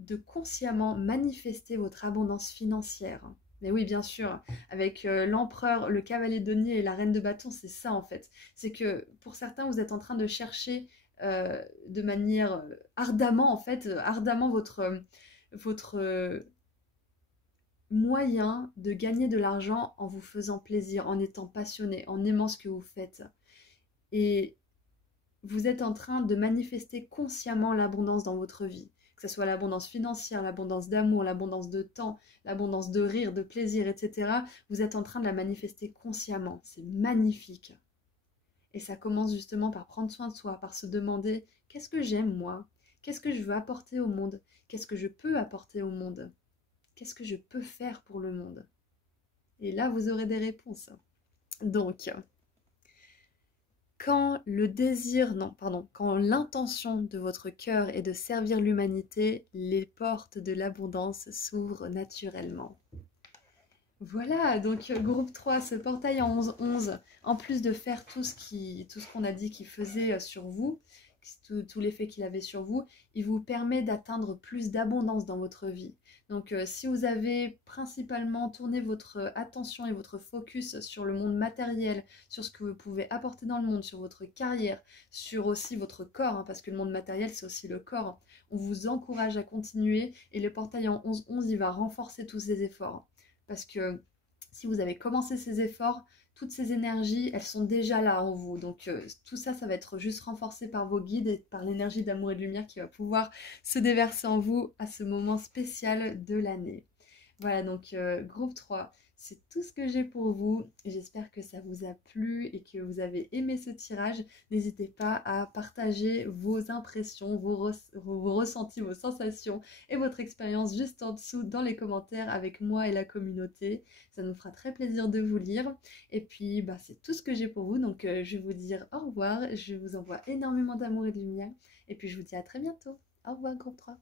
de consciemment manifester votre abondance financière. Mais oui, bien sûr, avec l'empereur, le cavalier de denier et la reine de bâton, c'est ça en fait. C'est que pour certains, vous êtes en train de chercher de manière ardemment, en fait, ardemment votre moyen de gagner de l'argent en vous faisant plaisir, en étant passionné, en aimant ce que vous faites. Et vous êtes en train de manifester consciemment l'abondance dans votre vie. Que ce soit l'abondance financière, l'abondance d'amour, l'abondance de temps, l'abondance de rire, de plaisir, etc. Vous êtes en train de la manifester consciemment. C'est magnifique. Et ça commence justement par prendre soin de soi, par se demander qu'est-ce que j'aime moi? Qu'est-ce que je veux apporter au monde? Qu'est-ce que je peux apporter au monde? Qu'est-ce que je peux faire pour le monde? Et là, vous aurez des réponses. Donc, quand le désir, non, pardon, quand l'intention de votre cœur est de servir l'humanité, les portes de l'abondance s'ouvrent naturellement. Voilà, donc groupe 3, ce portail en 11-11, en plus de faire tout ce qu'on a dit qu'il faisait sur vous, tout l'effet qu'il avait sur vous, il vous permet d'atteindre plus d'abondance dans votre vie. Donc si vous avez principalement tourné votre attention et votre focus sur le monde matériel, sur ce que vous pouvez apporter dans le monde, sur votre carrière, sur aussi votre corps, hein, parce que le monde matériel c'est aussi le corps, on vous encourage à continuer et le portail en 11-11 il va renforcer tous ces efforts. Parce que si vous avez commencé ces efforts, toutes ces énergies, elles sont déjà là en vous. Donc tout ça, ça va être juste renforcé par vos guides et par l'énergie d'amour et de lumière qui va pouvoir se déverser en vous à ce moment spécial de l'année. Voilà, donc groupe 3, c'est tout ce que j'ai pour vous. J'espère que ça vous a plu et que vous avez aimé ce tirage. N'hésitez pas à partager vos impressions, vos ressentis, vos sensations et votre expérience juste en dessous dans les commentaires avec moi et la communauté. Ça nous fera très plaisir de vous lire. Et puis, bah, c'est tout ce que j'ai pour vous. Donc, je vais vous dire au revoir. Je vous envoie énormément d'amour et de lumière. Et puis, je vous dis à très bientôt. Au revoir, groupe 3.